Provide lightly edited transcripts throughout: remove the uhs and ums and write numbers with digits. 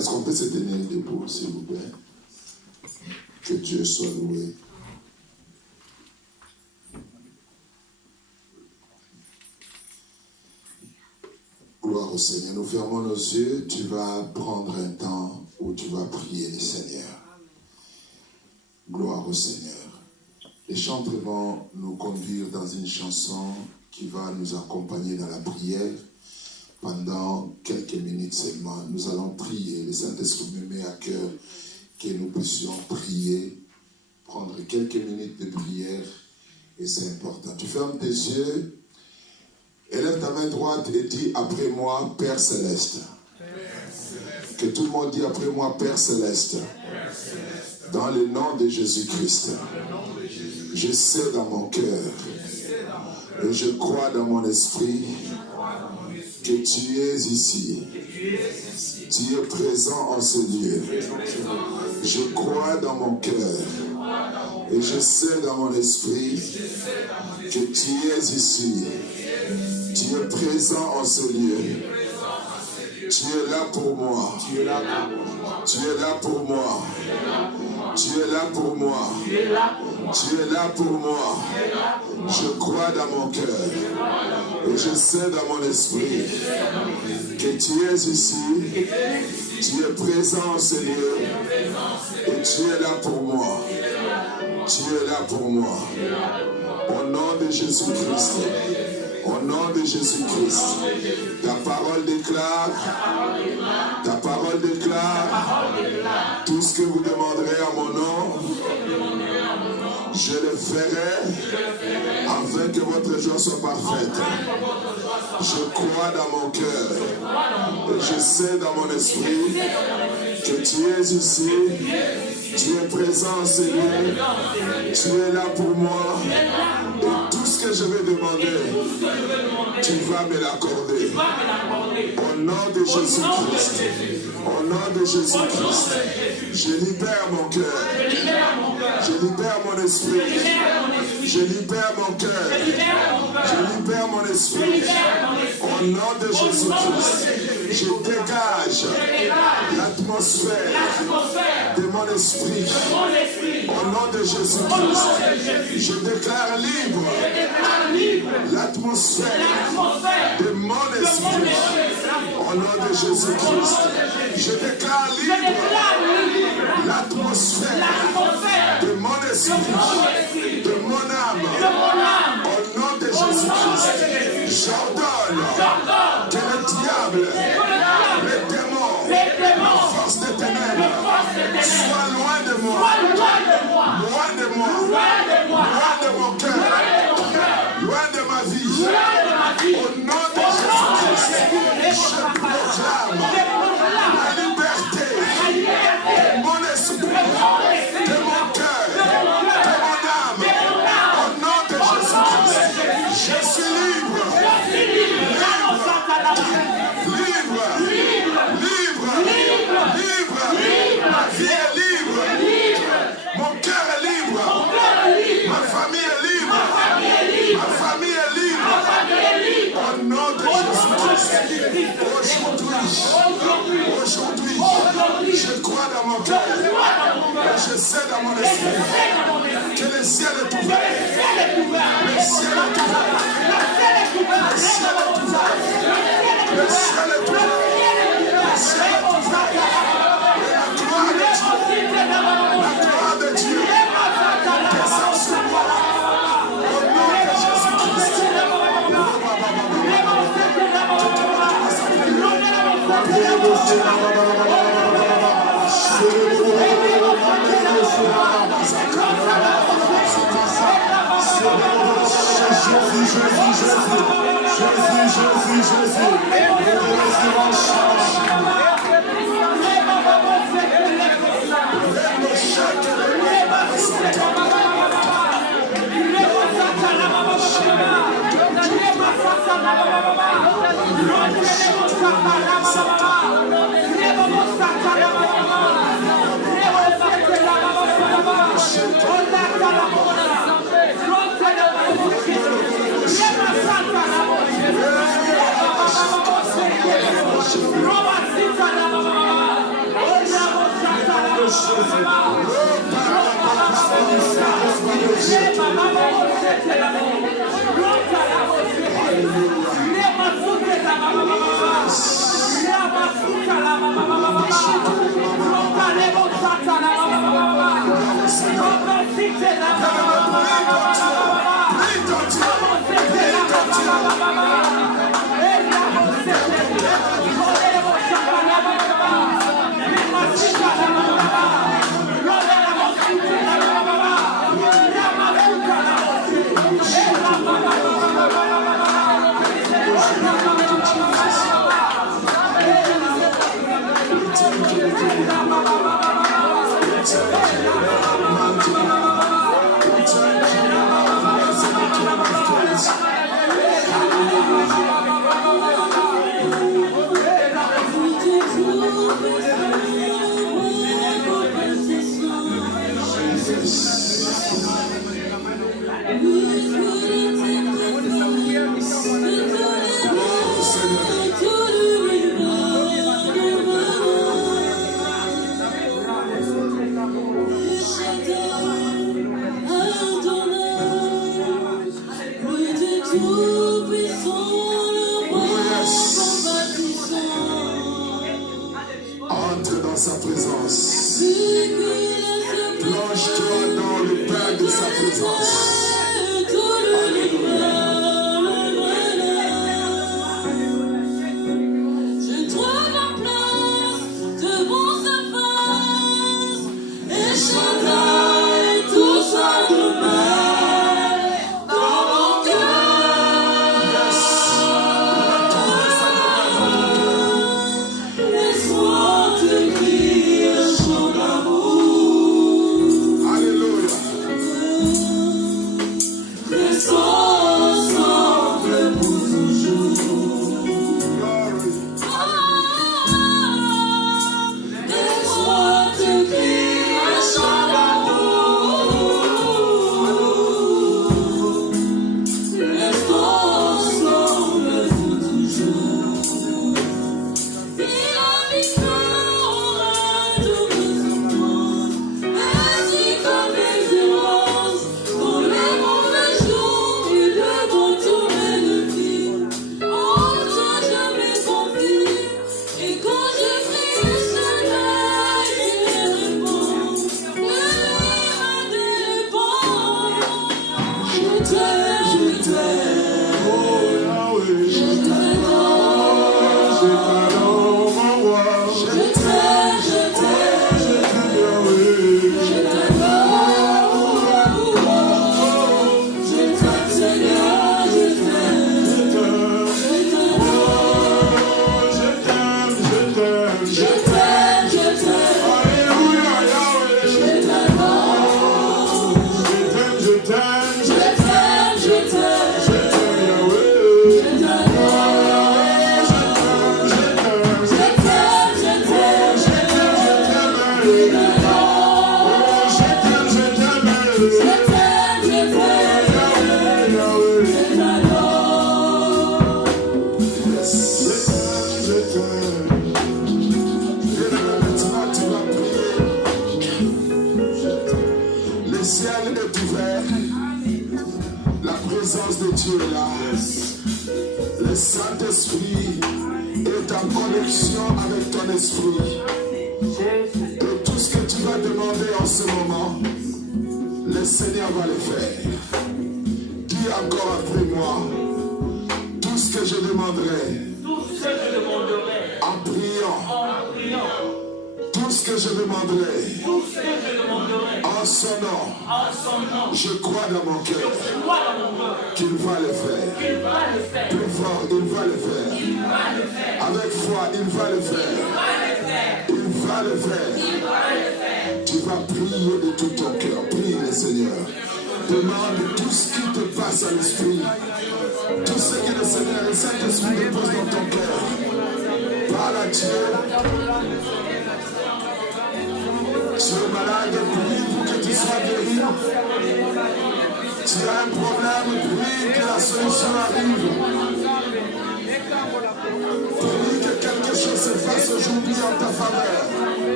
Est-ce qu'on peut se tenir debout, s'il vous plaît? Que Dieu soit loué. Gloire au Seigneur. Nous fermons nos yeux. Tu vas prendre un temps où tu vas prier le Seigneur. Gloire au Seigneur. Les chantres vont nous conduire dans une chanson qui va nous accompagner dans la prière. Pendant quelques minutes seulement, nous allons prier. Le Saint-Esprit me met à cœur que nous puissions prier, prendre quelques minutes de prière, et c'est important. Tu fermes tes yeux, élève ta main droite et dis après moi, Père Céleste. Que tout le monde dise après moi, Père Céleste. Dans le nom de Jésus-Christ, je sais dans mon cœur et je crois dans mon esprit que tu es ici. Tu es présent en ce lieu. Je crois dans mon cœur et je sais dans mon esprit que tu es ici. Tu es présent en ce lieu. Tu es là pour moi. Tu es là pour moi. Tu es là pour moi. Tu es là pour moi. Je crois dans mon cœur et je sais dans mon esprit que tu es ici. Tu es présent en ce lieu et tu es là pour moi. Tu es là pour moi. Au nom de Jésus-Christ. Au nom de Jésus-Christ, ta parole déclare, tout ce que vous demanderez à mon nom, je le ferai afin que votre joie soit parfaite. Je crois dans mon cœur et je sais dans mon esprit que tu es ici, tu es présent en ce lieu, tu es là pour moi. Et tout ce que je vais demander, tu vas me l'accorder. Au nom de Jésus-Christ. Au nom de Jésus-Christ. Je libère mon cœur. Je libère mon esprit. Je libère mon cœur. Je libère mon esprit. Au nom de Jésus-Christ. Je dégage l'atmosphère de mon esprit. Au nom de Jésus-Christ. Je déclare libre l'atmosphère de mon esprit. Au nom de Jésus-Christ. Je déclare libre l'atmosphère de mon esprit, de mon âme. Au nom de Jésus-Christ. J'ordonne que le diable, les démons, la force des ténèbres, soient loin de moi, loin de moi, loin de mon cœur, loin de ma vie. Au nom de Jésus-Christ, je proclame la liberté de mon esprit, de mon cœur, de mon âme. Au nom de Jésus-Christ, je suis libre. Ma vie est libre. Mon cœur est libre. Ma famille est libre. Ma famille est libre. Au nom de Jésus-Christ. Aujourd'hui, je crois dans mon cœur. Et je sais dans mon esprit que le ciel est ouvert. Le ciel est ouvert. Le ciel est ouvert. Le ciel est ouvert. Le ciel est ouvert. La gloire de Dieu descend sur moi. Au nom de Jésus-Christ. Roma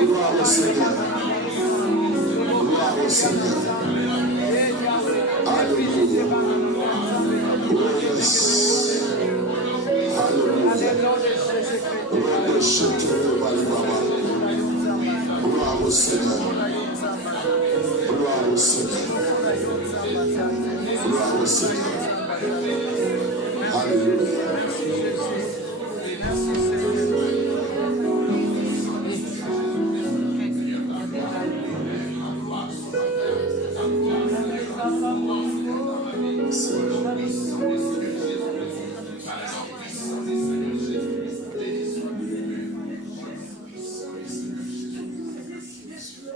Gloire au Seigneur. Gloire au Seigneur. Alléluia. Oh yes. Alléluia. Gloire au Seigneur. Gloire au Seigneur. Gloire au Seigneur. Alléluia.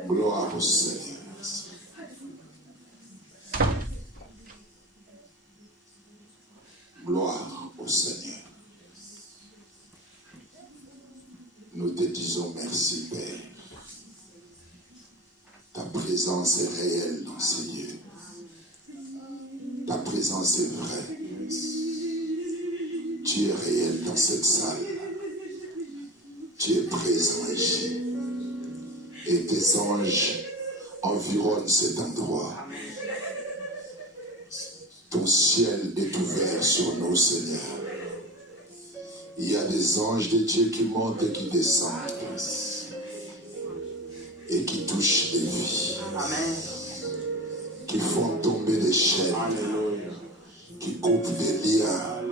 Gloire au Seigneur. Gloire au Seigneur. Nous te disons merci, Père. Ta présence est réelle dans ces lieux. Ta présence est vraie. Tu es réel dans cette salle. Tu es présent ici. Et tes anges environnent cet endroit. Ton ciel est ouvert sur nous, Seigneur. Il y a des anges de Dieu qui montent et qui descendent. Et qui touchent des vies. Amen. Qui font tomber des chaînes. Alléluia. Qui coupent des liens.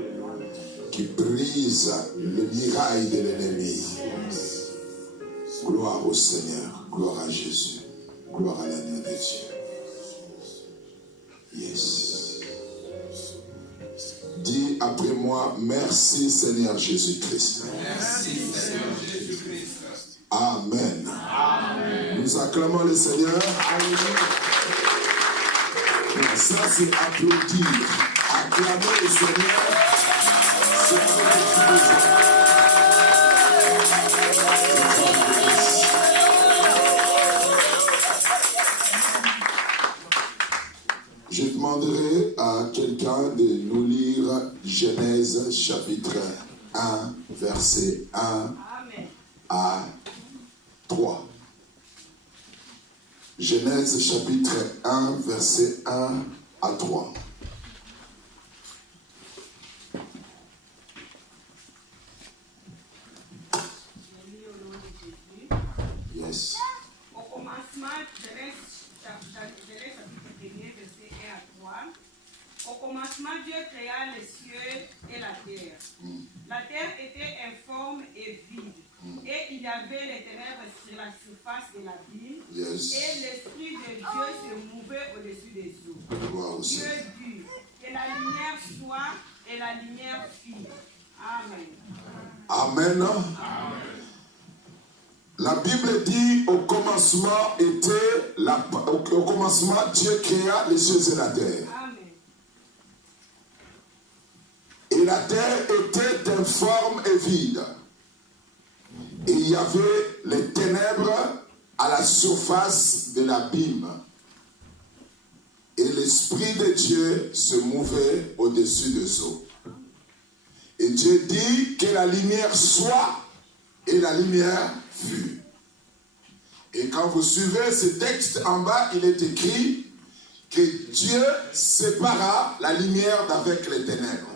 Qui brisent le mirail de l'ennemi. Gloire au Seigneur. Gloire à Jésus. Gloire à l'agneau de Dieu. Yes. Dis après moi, merci Seigneur Jésus-Christ. Merci Seigneur Jésus-Christ. Amen. Amen. Nous acclamons le Seigneur. Alléluia. Ça c'est applaudir. Acclamer le Seigneur. C'est Je demanderai à quelqu'un de nous lire Genèse chapitre 1, verset 1 à 3. Genèse chapitre 1, verset 1 à 3. Yes. Au commencement, Genèse chapitre 1, verset 1 à 3. Au commencement, Dieu créa les cieux et la terre. La terre était informe et vide. Et il y avait les ténèbres sur la surface de l'abîme. Yes. Et l'Esprit de Dieu se mouvait au-dessus des eaux. Wow, Dieu dit que la lumière soit, et la lumière fit. Amen. Amen. Amen. La Bible dit au commencement au commencement Dieu créa les cieux et la terre. Amen. Et la terre était informe et vide. Et il y avait les ténèbres à la surface de l'abîme. Et l'Esprit de Dieu se mouvait au-dessus des eaux. Et Dieu dit que la lumière soit, et la lumière fut. Et quand vous suivez ce texte en bas, il est écrit que Dieu sépara la lumière d'avec les ténèbres.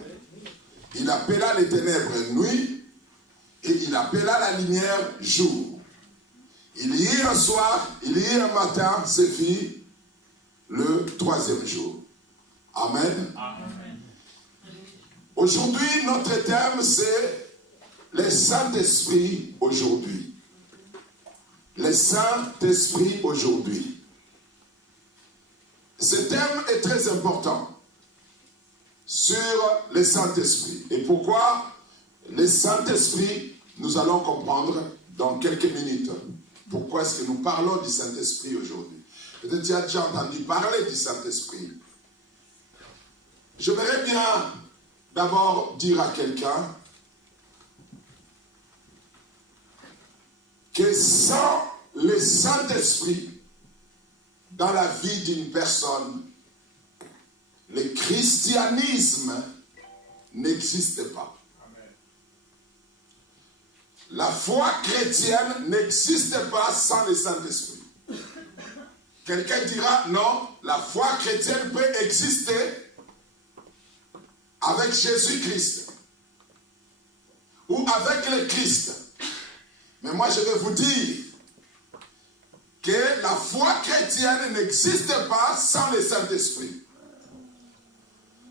Il appela les ténèbres nuit, et il appela la lumière jour. Il y eut un soir, il y eut un matin, c'est fit le troisième jour. Amen. Amen. Aujourd'hui, notre thème, c'est le Saint-Esprit aujourd'hui. Le Saint-Esprit aujourd'hui. Ce thème est très important sur le Saint-Esprit. Et pourquoi le Saint-Esprit, nous allons comprendre dans quelques minutes. Pourquoi est-ce que nous parlons du Saint-Esprit aujourd'hui? Peut-être tu as déjà entendu parler du Saint-Esprit. J'aimerais bien d'abord dire à quelqu'un que sans le Saint-Esprit dans la vie d'une personne, le christianisme n'existe pas. La foi chrétienne n'existe pas sans le Saint-Esprit. Quelqu'un dira, non, la foi chrétienne peut exister avec Jésus-Christ ou avec le Christ. Mais moi, je vais vous dire que la foi chrétienne n'existe pas sans le Saint-Esprit.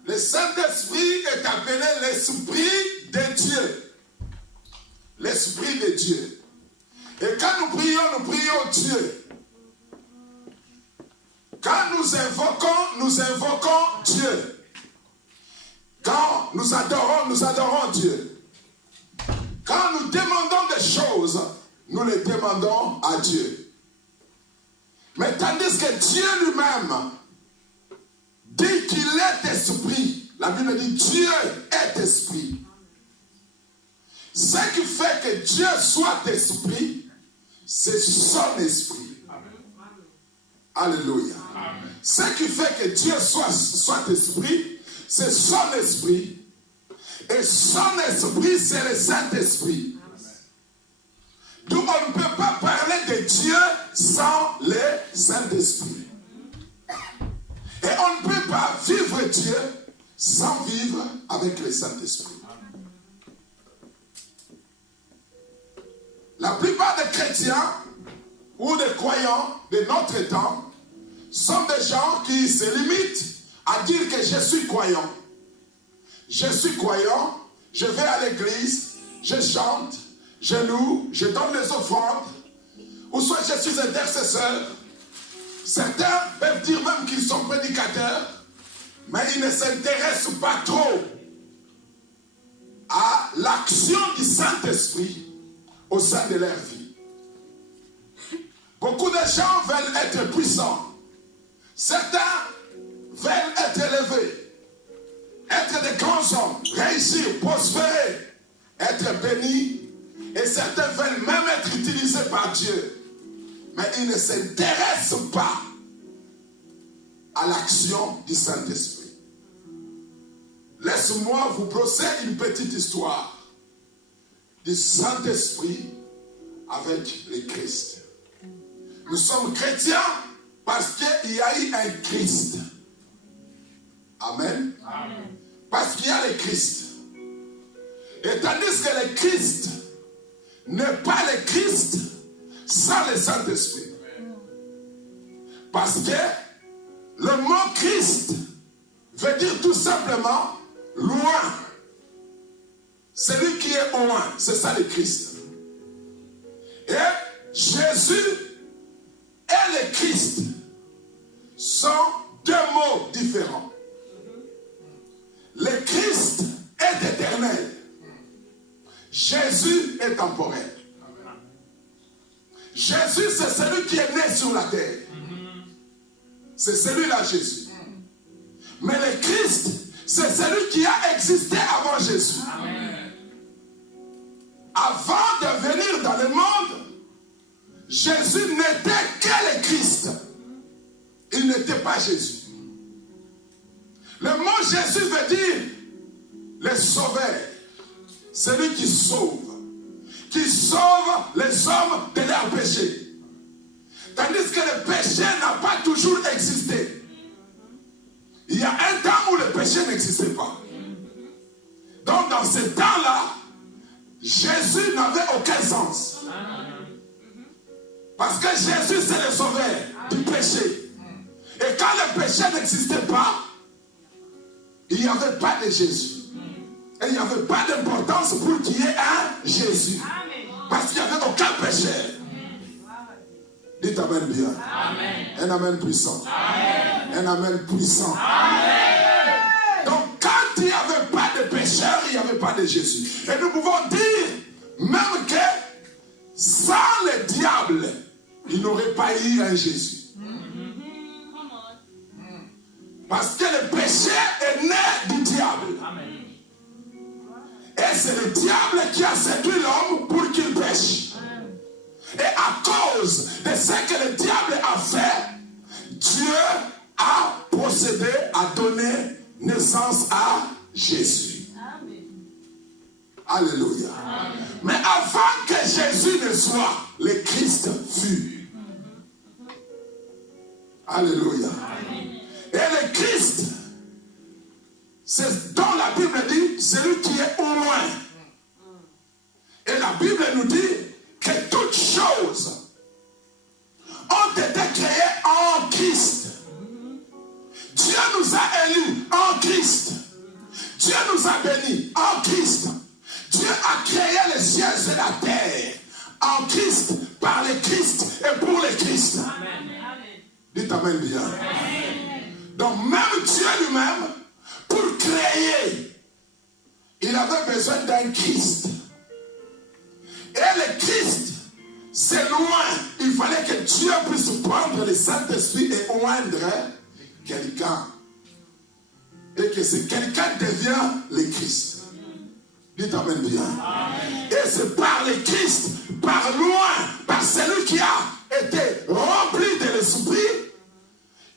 Le Saint-Esprit est appelé l'Esprit de Dieu. L'Esprit de Dieu. Et quand nous prions Dieu. Quand nous invoquons Dieu. Quand nous adorons Dieu. Quand nous demandons des choses, nous les demandons à Dieu. Mais tandis que Dieu lui-même dit qu'il est esprit, la Bible dit Dieu est esprit. Ce qui fait que Dieu soit esprit, c'est son esprit. Alléluia. Amen. Ce qui fait que Dieu soit esprit, c'est son esprit. Et son esprit, c'est le Saint-Esprit. Donc on ne peut pas parler de Dieu sans le Saint-Esprit. Et on ne peut pas vivre Dieu sans vivre avec le Saint-Esprit. La plupart des chrétiens ou des croyants de notre temps sont des gens qui se limitent à dire que je suis croyant. Je suis croyant, je vais à l'église, je chante, je loue, je donne les offrandes, ou soit je suis intercesseur. Certains peuvent dire même qu'ils sont prédicateurs, mais ils ne s'intéressent pas trop à l'action du Saint-Esprit au sein de leur vie. Beaucoup de gens veulent être puissants. Certains veulent être élevés, être des grands hommes, réussir, prospérer, être bénis. Et certains veulent même être utilisés par Dieu. Mais ils ne s'intéressent pas à l'action du Saint-Esprit. Laisse-moi vous brosser une petite histoire du Saint-Esprit avec le Christ. Nous sommes chrétiens parce qu'il y a eu un Christ. Amen. Amen. Parce qu'il y a le Christ. Et tandis que le Christ n'est pas le Christ sans le Saint-Esprit. Parce que le mot Christ veut dire tout simplement loin. Celui qui est au loin, c'est ça le Christ. Et Jésus et le Christ sont deux mots différents. Le Christ est éternel. Jésus est temporel. Jésus, c'est celui qui est né sur la terre. C'est celui-là, Jésus. Mais le Christ, c'est celui qui a existé avant Jésus. Avant de venir dans le monde, Jésus n'était que le Christ. Il n'était pas Jésus. Le mot Jésus veut dire le sauveur. Celui qui sauve les hommes de leurs péchés. Tandis que le péché n'a pas toujours existé. Il y a un temps où le péché n'existait pas. Donc dans ce temps-là, Jésus n'avait aucun sens. Parce que Jésus c'est le sauveur du péché. Et quand le péché n'existait pas, il n'y avait pas de Jésus. Et il n'y avait pas d'importance pour qu'il y ait un Jésus. Parce qu'il n'y avait aucun péché. Dites amen bien. Amen. Un amen puissant. Amen. Un amen puissant. Amen. Donc quand il n'y avait pas de pécheur, il n'y avait pas de Jésus. Et nous pouvons dire même que sans le diable, il n'aurait pas eu un Jésus. Parce que le péché est né du diable. Amen. Et c'est le diable qui a séduit l'homme pour qu'il pêche. Et à cause de ce que le diable a fait, Dieu a procédé à donner naissance à Jésus. Alléluia. Amen. Mais avant que Jésus ne soit, le Christ fut. Alléluia. Amen. Et le Christ, c'est dont la Bible dit, celui qui est au loin. Et la Bible nous dit que toutes choses ont été créées en Christ. Dieu nous a élus en Christ. Dieu nous a bénis en Christ. Dieu a créé les cieux et la terre en Christ, par le Christ et pour le Christ. Amen. Dites Amen bien. Amen. Donc même Dieu lui-même, pour créer, il avait besoin d'un Christ. Et le Christ, c'est loin. Il fallait que Dieu puisse prendre le Saint-Esprit et oindre quelqu'un. Et que ce quelqu'un devient le Christ. Dites Amen bien. Amen. Et c'est par le Christ, par loin, par celui qui a été rempli de l'Esprit,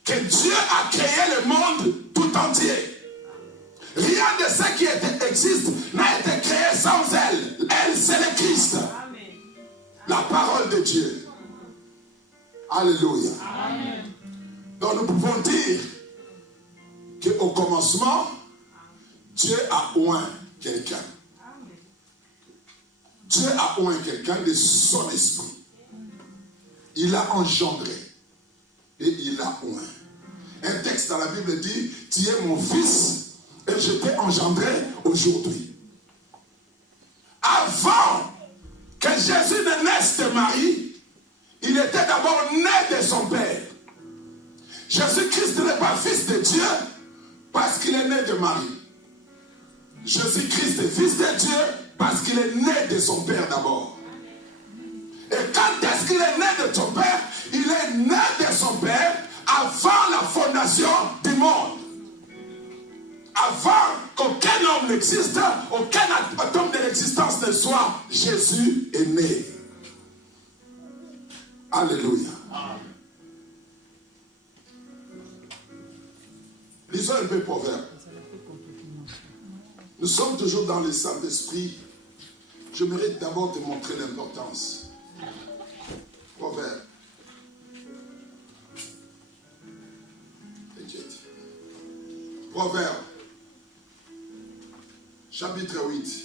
que Dieu a créé le monde tout entier. Rien de ce qui existe n'a été créé sans elle. Elle, c'est le Christ. Amen. La parole de Dieu. Alléluia. Amen. Donc nous pouvons dire qu'au commencement, Dieu a oint quelqu'un. Dieu a oint quelqu'un de son esprit. Il l'a engendré. Et il l'a oint. Un texte dans la Bible dit, tu es mon fils et je t'ai engendré aujourd'hui. Avant que Jésus ne naisse de Marie, il était d'abord né de son père. Jésus-Christ n'est pas fils de Dieu parce qu'il est né de Marie. Jésus-Christ est fils de Dieu parce qu'il est né de son père d'abord. Et quand est-ce qu'il est né de son père? Il est né de son père avant la fondation du monde. Avant qu'aucun homme n'existe, aucun atome de l'existence ne soit, Jésus est né. Alléluia. Lisons un peu Proverbe. Nous sommes toujours dans le Saint-Esprit. Je mérite d'abord de montrer l'importance. Proverbe. Proverbe. Chapitre 8.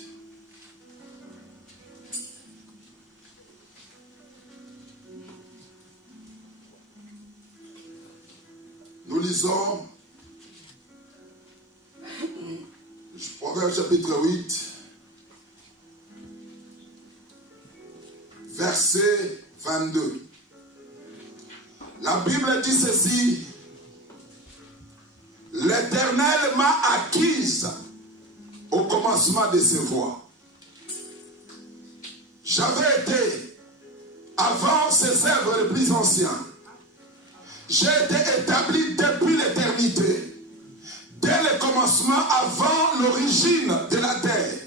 Nous lisons Proverbe chapitre 8, verset 22. La Bible dit ceci: l'Éternel m'a acquise au commencement de ses voies. J'avais été avant ses œuvres les plus anciennes. J'ai été établi depuis l'éternité, dès le commencement, avant l'origine de la terre.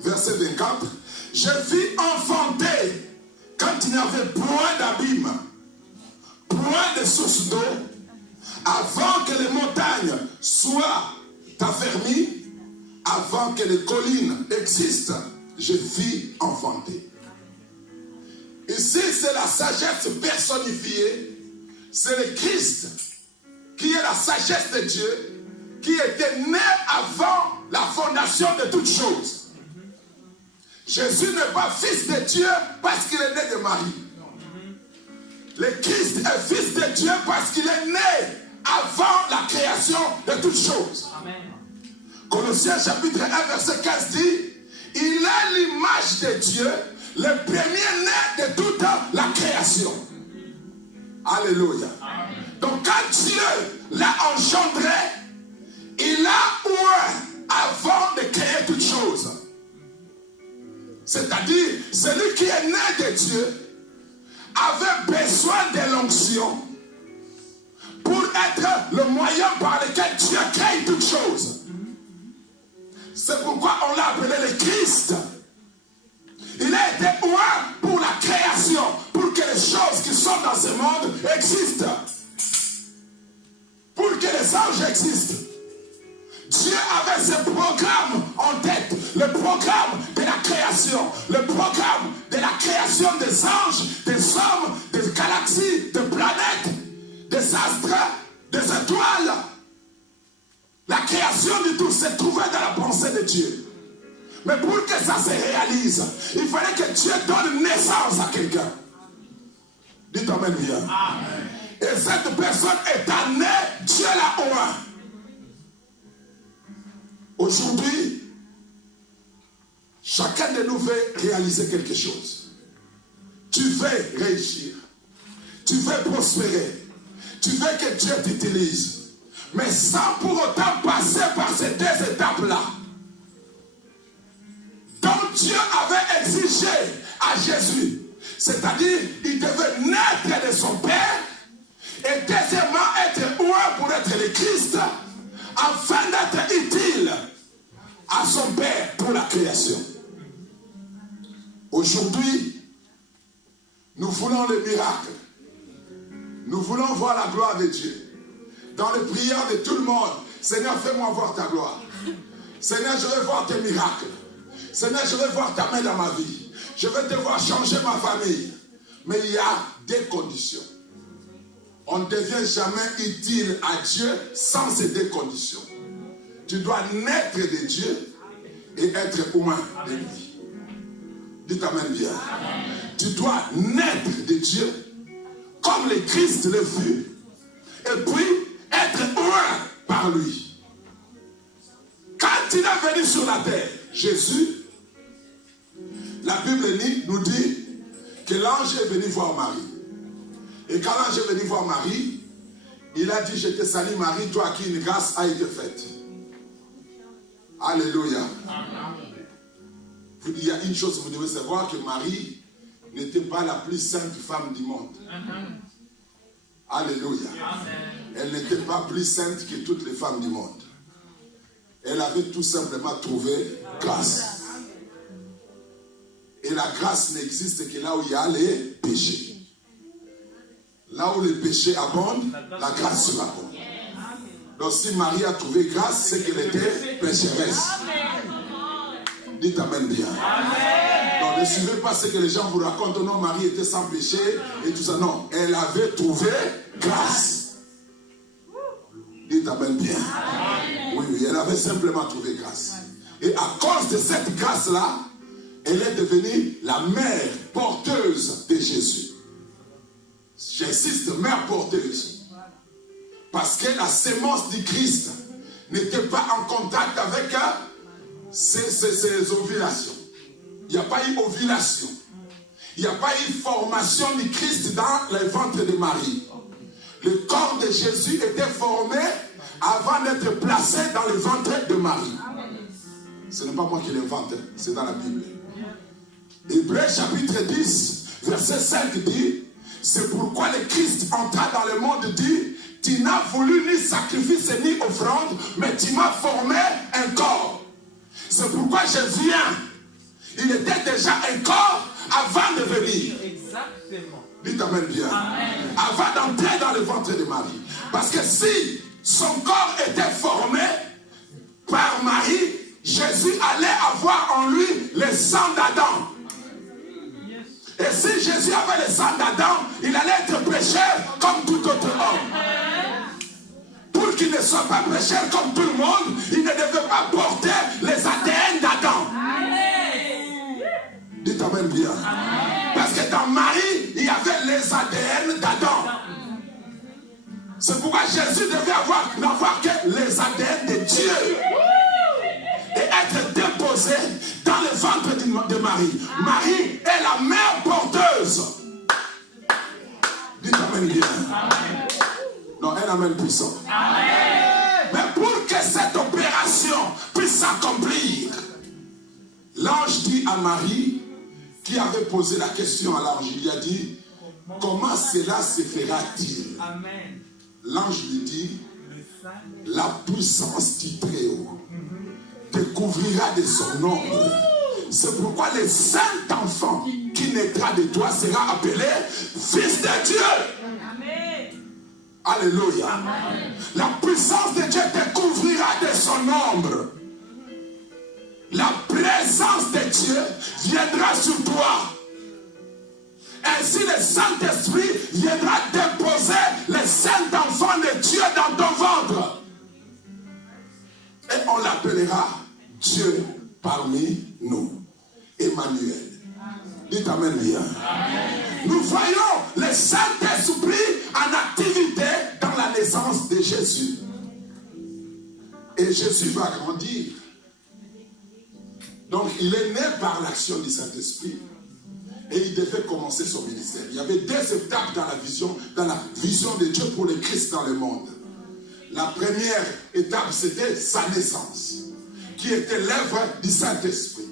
Verset 24. Je fis enfanter quand il n'y avait point d'abîme, point de source d'eau, avant que les montagnes soient affermies, avant que les collines existent, je fis enfanter. Ici, c'est la sagesse personnifiée. C'est le Christ qui est la sagesse de Dieu, qui était né avant la fondation de toutes choses. Jésus n'est pas fils de Dieu parce qu'il est né de Marie. Le Christ est fils de Dieu parce qu'il est né avant la création de toutes choses. Amen. Colossiens chapitre 1 verset 15 dit: il est l'image de Dieu, le premier-né de toute la création. Alléluia. Amen. Donc quand Dieu l'a engendré, il a oint avant de créer toutes choses. C'est-à-dire, celui qui est né de Dieu avait besoin de l'onction pour être le moyen par lequel Dieu crée toutes choses. C'est pourquoi on l'a appelé le Christ. Il a été oint pour la création, pour que les choses qui sont dans ce monde existent. Pour que les anges existent. Dieu avait ce programme en tête. Le le programme de la création, le programme de la création des anges, des hommes, des galaxies, des planètes, des astres, des étoiles. La création du tout se trouvait dans la pensée de Dieu. Mais pour que ça se réalise, il fallait que Dieu donne naissance à quelqu'un. Dites amen bien. Amen. Et cette personne étant née, Dieu l'a oint. Aujourd'hui, chacun de nous veut réaliser quelque chose. Tu veux réussir. Tu veux prospérer. Tu veux que Dieu t'utilise. Mais sans pour autant passer par ces deux étapes-là. Donc Dieu avait exigé à Jésus. C'est-à-dire, il devait naître de son Père. Et deuxièmement, être oint pour être le Christ. Afin d'être utile à son Père pour la création. Aujourd'hui, nous voulons le miracle. Nous voulons voir la gloire de Dieu. Dans les prières de tout le monde, Seigneur, fais-moi voir ta gloire. Seigneur, je veux voir tes miracles. Seigneur, je veux voir ta main dans ma vie. Je veux te voir changer ma famille. Mais il y a des conditions. On ne devient jamais utile à Dieu sans ces deux conditions. Tu dois naître de Dieu et être humain de lui. Dites amen bien. Amen. Tu dois naître de Dieu comme le Christ le fut et puis être humain par lui. Quand il est venu sur la terre, Jésus, la Bible nous dit que l'ange est venu voir Marie. Et quand l'ange est venu voir Marie, il a dit, je te salue Marie, toi à qui une grâce a été faite. Alléluia. Il y a une chose que vous devez savoir, que Marie n'était pas la plus sainte femme du monde. Alléluia. Elle n'était pas plus sainte que toutes les femmes du monde. Elle avait tout simplement trouvé grâce. Et la grâce n'existe que là où il y a les péchés. Là où les péchés abondent, la grâce surabonde. Donc si Marie a trouvé grâce, c'est qu'elle était pécheresse. Dites amen bien. Donc ne suivez pas ce que les gens vous racontent. Non, Marie était sans péché et tout ça. Non, elle avait trouvé grâce. Dites amen bien. Oui, oui, elle avait simplement trouvé grâce. Et à cause de cette grâce-là, elle est devenue la mère porteuse de Jésus. J'insiste, mère porteuse. Parce que la sémence du Christ n'était pas en contact avec ces ovulations. Il n'y a pas eu ovulation. Il n'y a pas eu formation du Christ dans le ventre de Marie. Le corps de Jésus était formé avant d'être placé dans le ventre de Marie. Ce n'est pas moi qui l'invente, c'est dans la Bible. Hébreux chapitre 10, verset 5 dit, c'est pourquoi le Christ entra dans le monde dit, tu n'as voulu ni sacrifice ni offrande, mais tu m'as formé un corps. C'est pourquoi je viens. Il était déjà un corps avant de venir. Exactement. Dites amen bien. Amen. Avant d'entrer dans le ventre de Marie. Parce que si son corps était formé par Marie, Jésus allait avoir en lui le sang d'Adam. Et si Jésus avait le sang d'Adam, il allait être pécheur comme tout autre homme. Pour qu'il ne soit pas pécheur comme tout le monde, il ne devait pas porter les ADN d'Adam. Dites amen bien. Amen. Parce que dans Marie, il y avait les ADN d'Adam. C'est pourquoi Jésus devait n'avoir que les ADN de Dieu. Et être déposé dans le ventre de Marie. Marie est la mère porteuse. Dites amen bien. Amen. Non, un amen puissant. Amen. Mais pour que cette opération puisse s'accomplir, l'ange dit à Marie, qui avait posé la question à l'ange, il lui a dit, comment cela se fera-t-il? L'ange lui dit, la puissance du Très-Haut te couvrira de son ombre. C'est pourquoi le saint enfant qui naîtra de toi sera appelé fils de Dieu. Amen. Alléluia. Amen. La puissance de Dieu te couvrira de son ombre. La présence de Dieu viendra sur toi. Ainsi le Saint-Esprit viendra déposer le Saint-Enfant de Dieu dans ton ventre. Et on l'appellera Dieu parmi nous. Emmanuel. Dites Amen bien. Nous voyons le Saint-Esprit en activité dans la naissance de Jésus. Et Jésus va grandir. Donc il est né par l'action du Saint-Esprit. Et il devait commencer son ministère. Il y avait 2 étapes dans la vision de Dieu pour le Christ dans le monde. La première étape, c'était sa naissance, qui était l'œuvre du Saint-Esprit.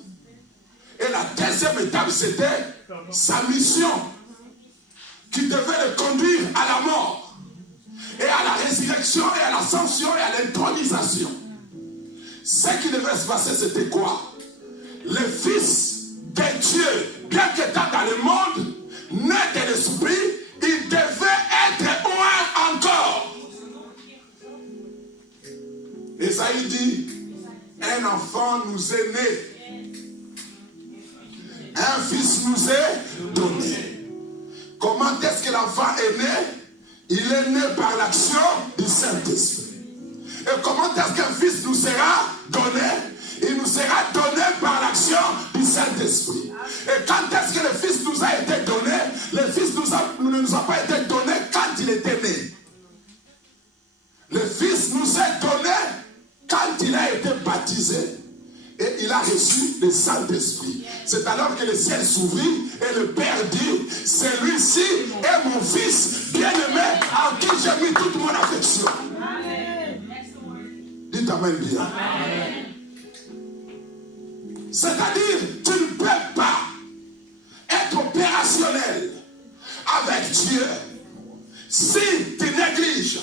Et la deuxième étape, c'était sa mission, qui devait le conduire à la mort, et à la résurrection, et à l'ascension, et à l'intronisation. Ce qui devait se passer, c'était quoi? Le Fils de Dieu, bien qu'étant dans le monde, né de l'Esprit, il devait être loin encore. Esaïe dit, un enfant nous est né, un fils nous est donné. Comment est-ce que l'enfant est né? Il est né par l'action du Saint-Esprit. Et comment est-ce qu'un fils nous sera donné? Il nous sera donné par l'action du Saint-Esprit. Et quand est-ce que le Fils nous a été donné? Le Fils ne nous a pas été donné quand il était né. Le Fils nous est donné quand il a été baptisé. Et il a reçu le Saint-Esprit. C'est alors que le ciel s'ouvrit et le Père dit, celui-ci est mon Fils bien-aimé en qui j'ai mis toute mon affection. Amen. Dites Amen bien. Amen. C'est-à-dire, tu ne peux pas être opérationnel avec Dieu si tu négliges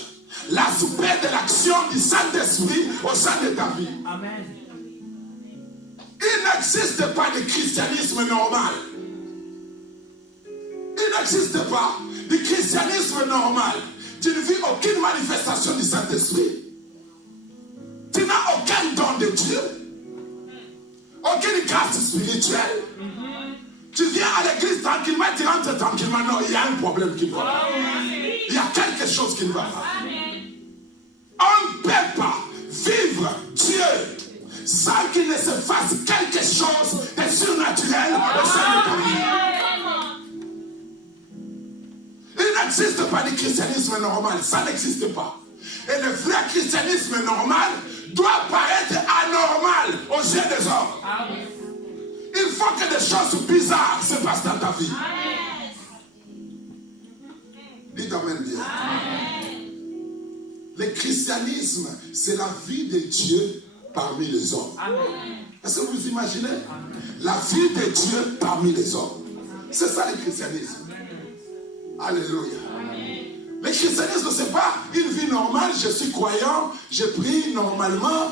l'aspect de l'action du Saint-Esprit au sein de ta vie. Amen. Il n'existe pas de christianisme normal. Il n'existe pas de christianisme normal. Tu ne vis aucune manifestation du Saint-Esprit. Tu n'as aucun don de Dieu. Aucune grâce spirituelle. Tu viens à l'église tranquillement, tu rentres tranquillement. Non, il y a un problème qui va pas. Il y a quelque chose qui ne va pas. On ne peut pas vivre Dieu sans qu'il ne se fasse quelque chose de surnaturel au sein de ta vie. Il n'existe pas de christianisme normal. Ça n'existe pas. Et le vrai christianisme normal doit paraître anormal aux yeux des hommes. Il faut que des choses bizarres se passent dans ta vie. Dites Amen bien. Le christianisme, c'est la vie de Dieu parmi les hommes. Est-ce que vous imaginez? La vie de Dieu parmi les hommes. C'est ça le christianisme. Alléluia. Le christianisme, ce n'est pas une vie normale. Je suis croyant, je prie normalement.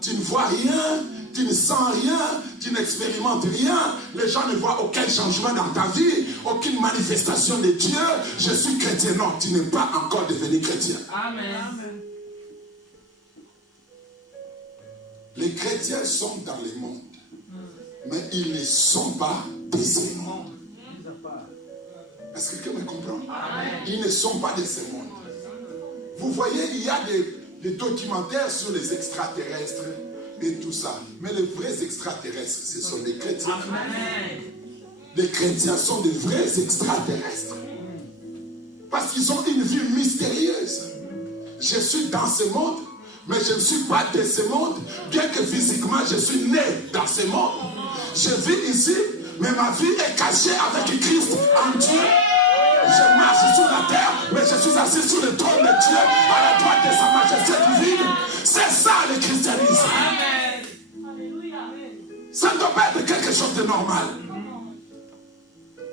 Tu ne vois rien, tu ne sens rien, tu n'expérimentes rien. Les gens ne voient aucun changement dans ta vie, aucune manifestation de Dieu. Je suis chrétien. Non, tu n'es pas encore devenu chrétien. Amen. Les chrétiens sont dans le monde, mais ils ne sont pas de ce monde. Est-ce que quelqu'un me comprend? Amen. Ils ne sont pas de ce monde. Vous voyez, il y a des documentaires sur les extraterrestres et tout ça. Mais les vrais extraterrestres, ce sont les chrétiens. Amen. Les chrétiens sont des vrais extraterrestres. Parce qu'ils ont une vie mystérieuse. Je suis dans ce monde, mais je ne suis pas de ce monde. Bien que physiquement, je suis né dans ce monde. Je vis ici, mais ma vie est cachée avec Christ en Dieu. Je marche sur la terre, mais je suis assis sur le trône de Dieu à la droite de sa majesté divine. C'est ça le christianisme. Amen. Ça ne doit pas être quelque chose de normal.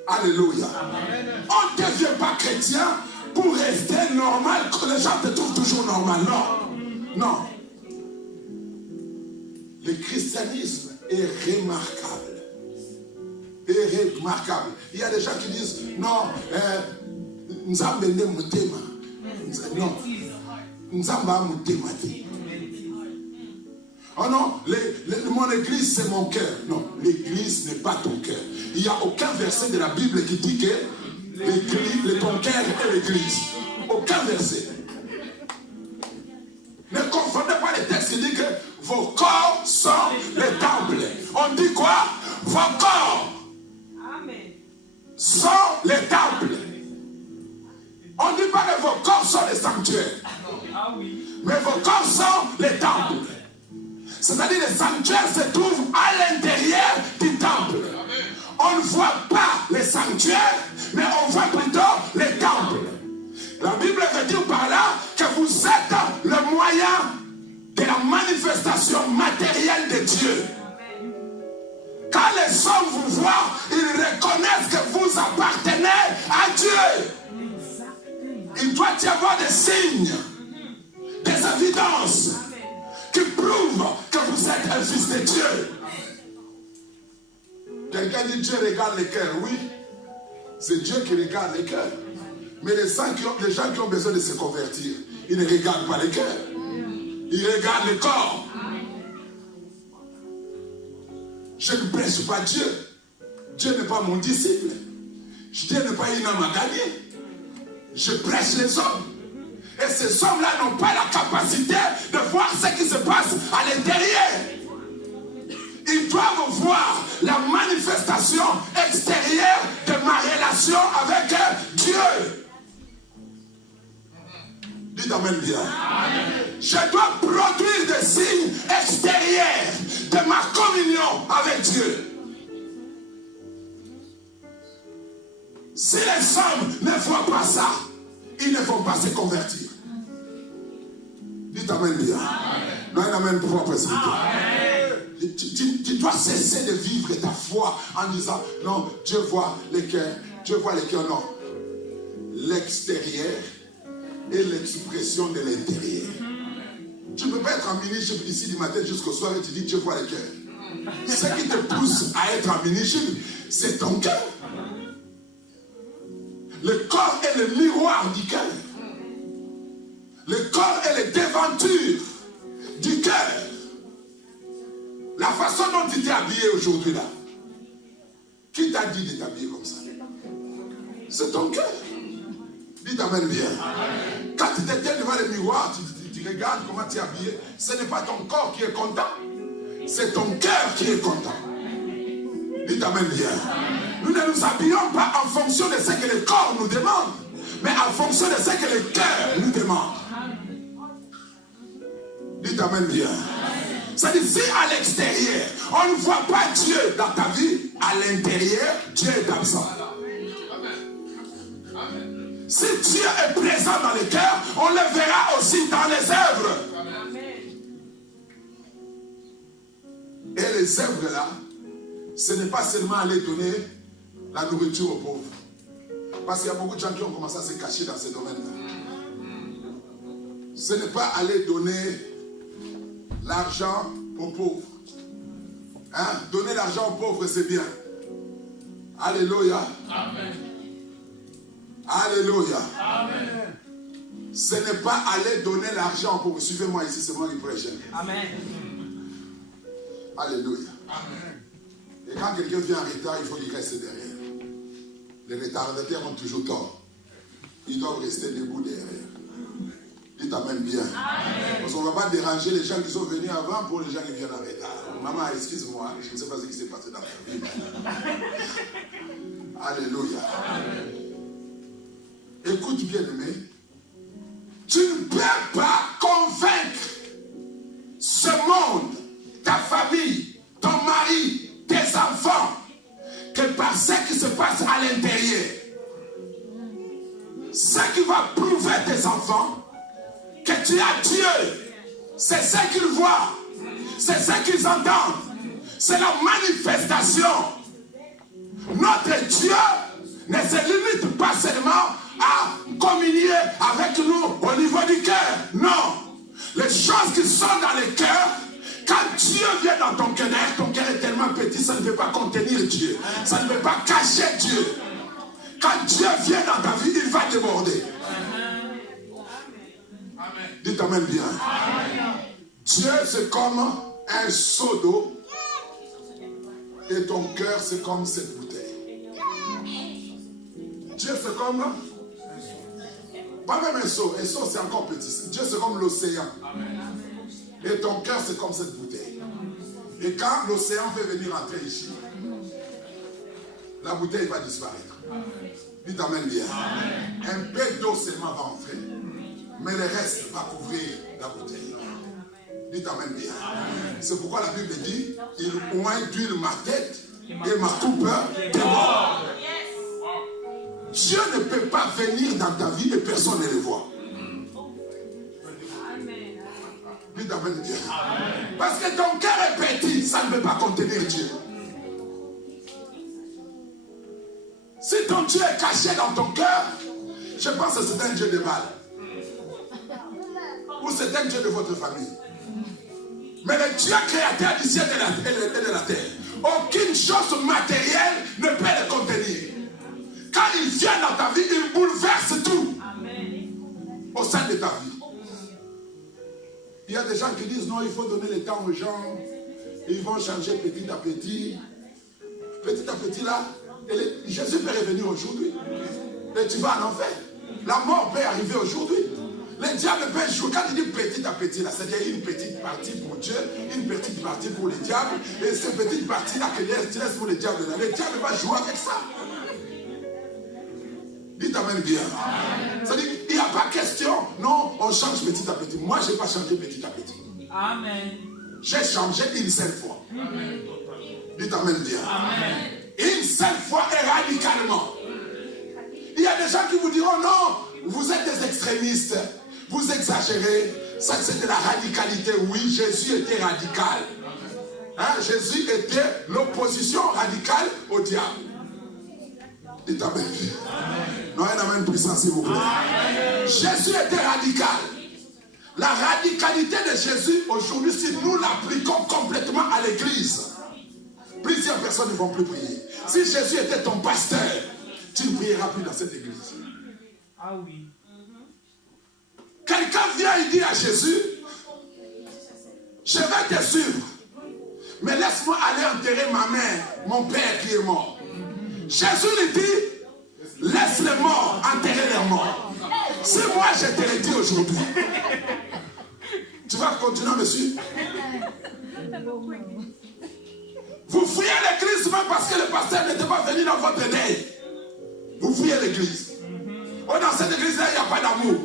Alléluia. Amen. On ne devient pas chrétien pour rester normal, que les gens te trouvent toujours normal. Non. Non. Le christianisme est remarquable. Et remarquable. Il y a des gens qui disent non, Nzambe ne mutema. Non. Nzamba mutema. Oh non, mon église c'est mon cœur. Non, l'église n'est pas ton cœur. Il n'y a aucun verset de la Bible qui dit que ton cœur est l'église. Aucun verset. Ne confondez pas les textes qui disent que vos corps sont les temples. On dit quoi? Vos corps sont les temples. On ne dit pas que vos corps sont les sanctuaires. Mais vos corps sont les temples. C'est-à-dire les sanctuaires se trouvent à l'intérieur du temple. On ne voit pas les sanctuaires, mais on voit plutôt les temples. La Bible veut dire par là que vous êtes le moyen de la manifestation matérielle de Dieu. Quand les hommes vous voient, ils reconnaissent que vous appartenez à Dieu. Il doit y avoir des signes, des évidences qui prouvent que vous êtes un fils de Dieu. Quelqu'un dit Dieu regarde les cœurs. Oui, c'est Dieu qui regarde les cœurs. Mais les gens qui ont besoin de se convertir, ils ne regardent pas les cœurs. Ils regardent le corps. Je ne prêche pas Dieu. Dieu n'est pas mon disciple. Dieu n'est pas une âme à gagner. Je prêche les hommes. Et ces hommes-là n'ont pas la capacité de voir ce qui se passe à l'intérieur. Ils doivent voir la manifestation extérieure de ma relation avec Dieu. Dites amen bien. Amen. Je dois produire des signes extérieurs de ma communion avec Dieu. Si les hommes ne voient pas ça, ils ne vont pas se convertir. Dites amen bien. Amen. Non, un amen propre, s'il vous plaît. Tu dois cesser de vivre ta foi en disant non, Dieu voit les cœurs. Dieu voit les cœurs, non. L'extérieur et l'expression de l'intérieur. Tu ne peux pas être en mini-jupe ici du matin jusqu'au soir et tu dis Dieu voit les cœurs. Ce qui te pousse à être en mini-jupe, c'est ton cœur. Le corps est le miroir du cœur. Le corps est les devantures du cœur. La façon dont tu t'es habillé aujourd'hui là, qui t'a dit de t'habiller comme ça? C'est ton cœur. Dis amen bien. Amen. Quand tu te tiens devant le miroir, tu regardes comment tu es habillé. Ce n'est pas ton corps qui est content, c'est ton cœur qui est content. Dis amen bien. Amen. Nous ne nous habillons pas en fonction de ce que le corps nous demande, mais en fonction de ce que le cœur nous demande. Dis amen bien. C'est-à-dire, si à l'extérieur, on ne voit pas Dieu dans ta vie, à l'intérieur, Dieu est absent. Si Dieu est présent dans le cœur, on le verra aussi dans les œuvres. Et les œuvres là, ce n'est pas seulement aller donner la nourriture aux pauvres. Parce qu'il y a beaucoup de gens qui ont commencé à se cacher dans ces domaines-là. Ce n'est pas aller donner l'argent aux pauvres. Hein? Donner l'argent aux pauvres, c'est bien. Alléluia. Amen. Alléluia. Amen. Ce n'est pas aller donner l'argent aux pauvres. Suivez-moi ici, c'est moi qui prêche. Amen. Alléluia. Amen. Et quand quelqu'un vient en retard, il faut qu'il reste derrière. Les retardataires ont toujours tort. Ils doivent rester debout derrière. Dites amen bien. Amen. Parce qu'on ne va pas déranger les gens qui sont venus avant pour les gens qui viennent en retard. Maman, excuse-moi, je ne sais pas ce qui s'est passé dans ta vie. Alléluia. Amen. Écoute bien, aimé. Tu ne peux pas convaincre ce monde, ta famille, ton mari, tes enfants, que par ce qui se passe à l'intérieur, ce qui va prouver tes enfants que tu as Dieu, c'est ce qu'ils voient, c'est ce qu'ils entendent, c'est la manifestation. Notre Dieu ne se limite pas seulement à communier avec nous au niveau du cœur. Non, les choses qui sont dans le cœur, quand Dieu vient dans ton cœur est tellement petit, ça ne peut pas contenir Dieu, ça ne peut pas cacher Dieu. Quand Dieu vient dans ta vie, il va déborder. Dites amen bien. Amen. Dieu, c'est comme un seau d'eau et ton cœur c'est comme cette bouteille. Dieu c'est comme, pas même un seau c'est encore petit. Dieu c'est comme l'océan. Et ton cœur c'est comme cette bouteille. Et quand l'océan fait venir entrer ici, la bouteille va disparaître. Dites amen bien. Un peu d'eau seulement va entrer, mais le reste va couvrir la bouteille. Dites amen bien. C'est pourquoi la Bible dit, il oint d'huile ma tête et ma coupe déborde. Dieu ne peut pas venir dans ta vie et personne ne le voit. Dites amen bien. Parce que ton cœur est petit, ça ne peut pas contenir Dieu. Si ton Dieu est caché dans ton cœur, je pense que c'est un Dieu de mal. Ou c'est un Dieu de votre famille. Mais le Dieu créateur du ciel et de la terre, aucune chose matérielle ne peut le contenir. Quand il vient dans ta vie, il bouleverse tout. Au sein de ta vie. Il y a des gens qui disent non, il faut donner le temps aux gens. Ils vont changer petit à petit. Petit à petit là, Jésus peut revenir aujourd'hui. Et tu vas en enfer. La mort peut arriver aujourd'hui. Le diable peut jouer. Quand il dit petit à petit, là, c'est-à-dire une petite partie pour Dieu, une petite partie pour le diable, et cette petite partie-là que tu laisses pour le diable, là, le diable va jouer avec ça. Dites amen bien. C'est-à-dire qu'il n'y a pas question, non, on change petit à petit. Moi, je n'ai pas changé petit à petit. Amen. J'ai changé une seule fois. Amen. Dites amen bien. Amen. Une seule fois et radicalement. Il y a des gens qui vous diront non, vous êtes des extrémistes, vous exagérez, ça c'est de la radicalité. Oui, Jésus était radical. Hein? Jésus était l'opposition radicale au diable. Dites amen. Non, un amen puissant s'il vous plaît. Amen. Jésus était radical. La radicalité de Jésus aujourd'hui, si nous l'appliquons complètement à l'église, plusieurs personnes ne vont plus prier. Si Jésus était ton pasteur, tu ne prieras plus dans cette église. Ah oui. Quelqu'un vient et dit à Jésus, je vais te suivre, mais laisse-moi aller enterrer ma mère, mon père qui est mort. Jésus lui dit, laisse les morts enterrer leurs morts. Si moi je te le dis aujourd'hui, tu vas continuer à me suivre? Vous fuyez l'église même parce que le pasteur n'était pas venu dans votre deuil. Vous fuyez l'église. Oh, dans cette église-là, il n'y a pas d'amour.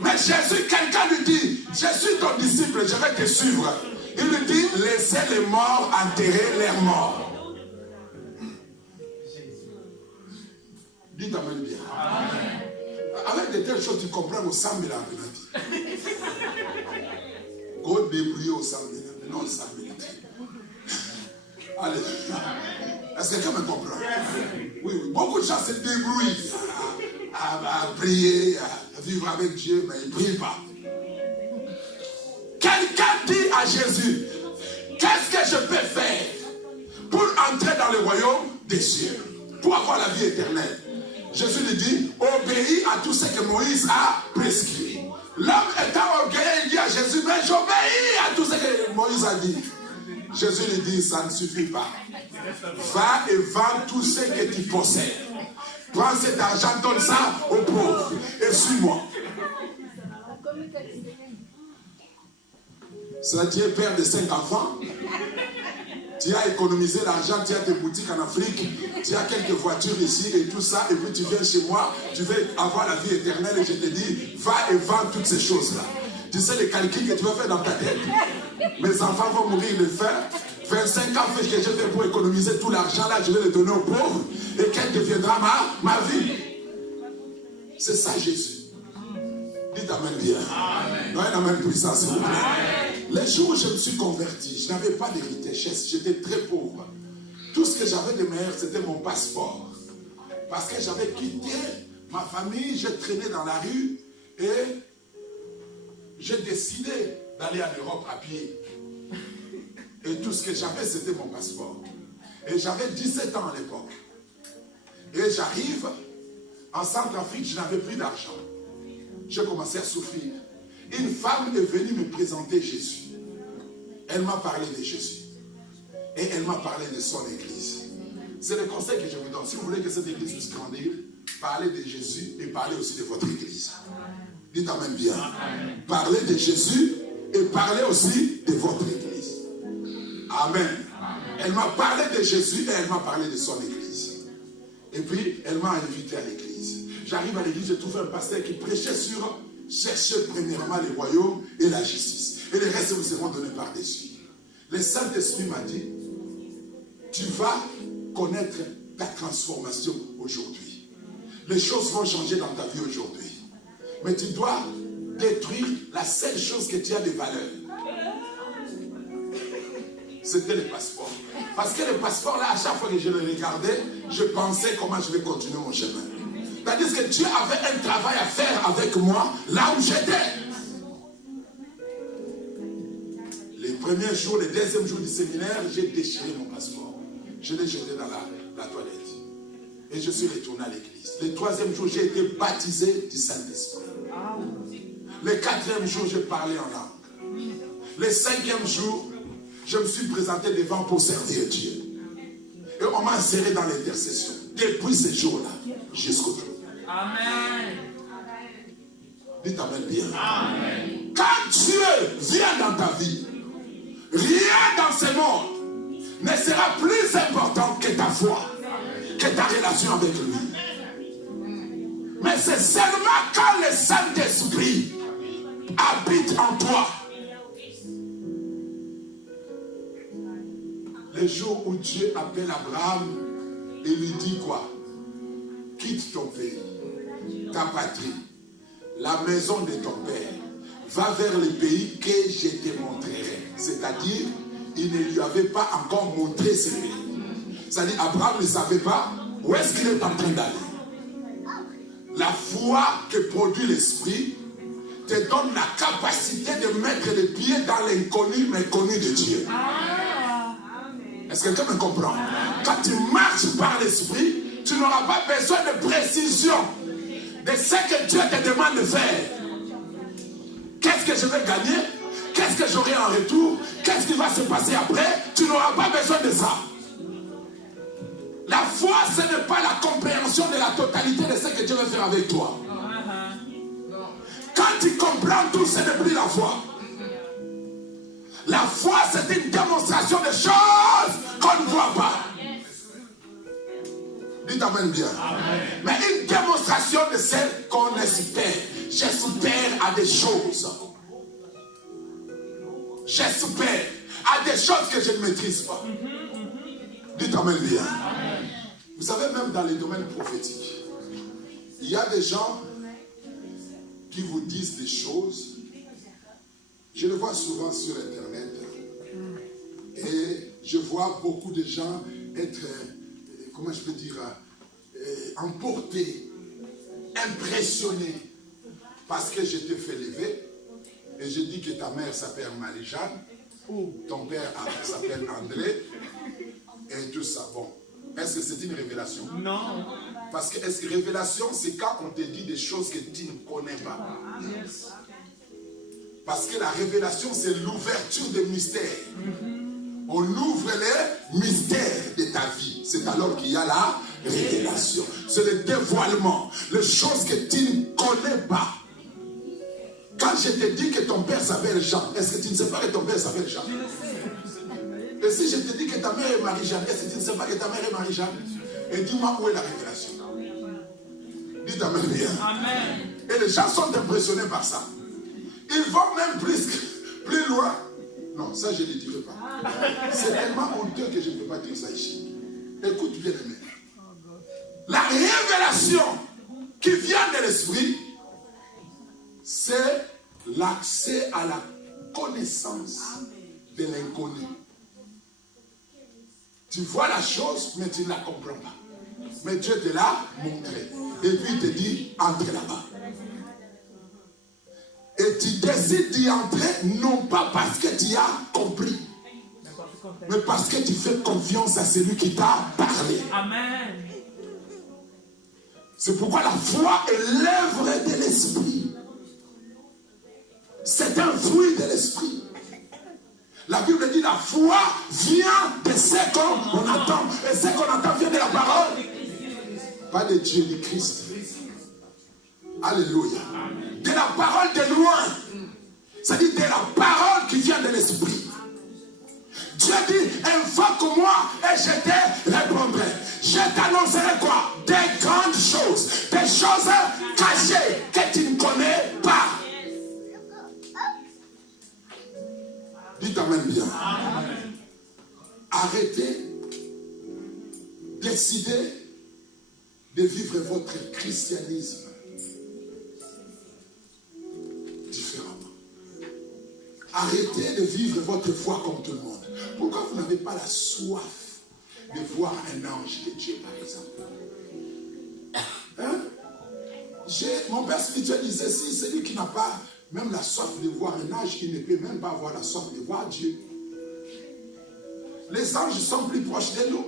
Mais Jésus, quelqu'un lui dit, je suis ton disciple, je vais te suivre. Il lui dit, laissez les morts enterrer leurs morts. Dites amen bien. Amen. Avec de telles choses, tu comprends au samedi là. God débrouillé au samedi là. Mais non, le samedi là. Allez. Est-ce que quelqu'un me comprend? Oui, oui. Beaucoup de gens se débrouillent à prier, à vivre avec Dieu, mais ils ne prient pas. Quelqu'un dit à Jésus, qu'est-ce que je peux faire pour entrer dans le royaume des cieux, pour avoir la vie éternelle? Jésus lui dit, obéis à tout ce que Moïse a prescrit. L'homme étant orgueilleux, il dit à Jésus, mais j'obéis à tout ce que Moïse a dit. Jésus lui dit, ça ne suffit pas. Va et vends tout ce que tu possèdes. Prends cet argent, donne ça aux pauvres et suis-moi. Ça, tu es père de 5 enfants. Tu as économisé l'argent, tu as tes boutiques en Afrique, tu as quelques voitures ici et tout ça, et puis tu viens chez moi, tu veux avoir la vie éternelle et je te dis, va et vends toutes ces choses-là. Tu sais les calculs que tu vas faire dans ta tête. Mes enfants vont mourir de faim. 25 ans que j'ai fait pour économiser tout l'argent là, je vais le donner aux pauvres. Et quelle deviendra ma vie? C'est ça Jésus. Dites amen bien. Non, un amen puissant s'il vous plaît. Les jours où je me suis converti, je n'avais pas d'héritier, j'étais très pauvre. Tout ce que j'avais de meilleur, c'était mon passeport. Parce que j'avais quitté ma famille, je traînais dans la rue et j'ai décidé d'aller en Europe à pied. Et tout ce que j'avais, c'était mon passeport. Et j'avais 17 ans à l'époque. Et j'arrive en Centrafrique, je n'avais plus d'argent. J'ai commencé à souffrir. Une femme est venue me présenter Jésus. Elle elle m'a parlé de Jésus. Et elle m'a parlé de son église. C'est le conseil que je vous donne. Si vous voulez que cette église puisse grandir, parlez de Jésus et parlez aussi de votre église. Dites amen bien. Parlez de Jésus et parlez aussi de votre église. Amen. Elle m'a parlé de Jésus et elle m'a parlé de son église. Et puis, elle m'a invité à l'église. J'arrive à l'église, je trouve un pasteur qui prêchait sur chercher premièrement le royaume et la justice. Et le reste vous seront donnés par-dessus. Le Saint-Esprit m'a dit, tu vas connaître ta transformation aujourd'hui. Les choses vont changer dans ta vie aujourd'hui. Mais tu dois détruire la seule chose que tu as de valeur. C'était le passeport. Parce que le passeport, là, à chaque fois que je le regardais, je pensais comment je vais continuer mon chemin. C'est-à-dire que Dieu avait un travail à faire avec moi, là où j'étais. Les premiers jours, les deuxièmes jours du séminaire, j'ai déchiré mon passeport. Je l'ai jeté dans la toilette. Et je suis retourné à l'église. Le troisième jour, j'ai été baptisé du Saint-Esprit. Le quatrième jour, j'ai parlé en langue. Le cinquième jour, je me suis présenté devant pour servir Dieu. Et on m'a inséré dans l'intercession. Depuis ce jour-là, jusqu'au jour. Amen. Dites amen bien. Amen. Quand Dieu vient dans ta vie, rien dans ce monde ne sera plus important que ta foi, que ta relation avec lui. Mais c'est seulement quand le Saint-Esprit habite en toi. Le jour où Dieu appelle Abraham et lui dit quoi? Quitte ton pays, ta patrie, la maison de ton père, va vers le pays que je te montrerai. C'est-à-dire, il ne lui avait pas encore montré ce pays. C'est-à-dire, Abraham ne savait pas où est-ce qu'il est en train d'aller. La foi que produit l'esprit te donne la capacité de mettre les pieds dans l'inconnu, mais connu de Dieu. Est-ce que quelqu'un me comprend? Quand tu marches par l'esprit, tu n'auras pas besoin de précision de ce que Dieu te demande de faire. Qu'est-ce que je vais gagner? Qu'est-ce que j'aurai en retour? Qu'est-ce qui va se passer après? Tu n'auras pas besoin de ça. La foi, ce n'est pas la compréhension de la totalité de ce que Dieu veut faire avec toi. Quand tu comprends tout, ce n'est plus la foi. La foi, c'est une démonstration de choses qu'on ne voit pas. Dites amen bien. Amen. Mais une démonstration de celles qu'on espère. J'espère à des choses. J'espère à des choses que je ne maîtrise pas. Dites amen bien. Amen. Vous savez, même dans les domaines prophétiques, il y a des gens qui vous disent des choses. Je le vois souvent sur Internet. Et je vois beaucoup de gens être, comment je peux dire, emportés, impressionnés. Parce que je t'ai fait lever. Et je dis que ta mère s'appelle Marie-Jeanne. Ton père s'appelle André. Et tout ça. Bon. Est-ce que c'est une révélation? Non. Parce que révélation, c'est quand on te dit des choses que tu ne connais pas. Yes. Parce que la révélation, c'est l'ouverture des mystères. On ouvre les mystères de ta vie. C'est alors qu'il y a la révélation. C'est le dévoilement. Les choses que tu ne connais pas. Quand je te dis que ton père s'appelle Jean, est-ce que tu ne sais pas que ton père s'appelle Jean? Et si je te dis que ta mère est Marie-Jeanne, est-ce que tu ne sais pas que ta mère est Marie-Jeanne? Et dis-moi où est la révélation? Dites amen bien. Amen. Et les gens sont impressionnés par ça. Ils vont même plus loin. Non, ça je ne le dirai pas. C'est tellement honteux que je ne peux pas dire ça ici. Écoute bien aimé. La révélation qui vient de l'esprit, c'est l'accès à la connaissance de l'inconnu. Tu vois la chose, mais tu ne la comprends pas. Mais Dieu te l'a montré. Et puis il te dit, entre là-bas. Et tu décides d'y entrer, non pas parce que tu as compris, mais parce que tu fais confiance à celui qui t'a parlé. Amen. C'est pourquoi la foi est l'œuvre de l'esprit. C'est un fruit de l'esprit. La Bible dit la foi vient de ce qu'on entend. Et ce qu'on entend vient de la parole. Pas de Dieu, de Christ. Alléluia. De la parole de loin. C'est-à-dire de la parole qui vient de l'esprit. Dieu dit, invoque moi et je te répondrai. Je t'annoncerai quoi? Des grandes choses. Des choses cachées que tu ne connais pas. Dites amen bien. Amen. Arrêtez, décidez de vivre votre christianisme différemment. Arrêtez de vivre votre foi comme tout le monde. Pourquoi vous n'avez pas la soif de voir un ange de Dieu, par exemple? Hein? Mon père spirituel disait, si celui qui n'a pas même la soif de voir un ange, il ne peut même pas avoir la soif de voir Dieu. Les anges sont plus proches de nous.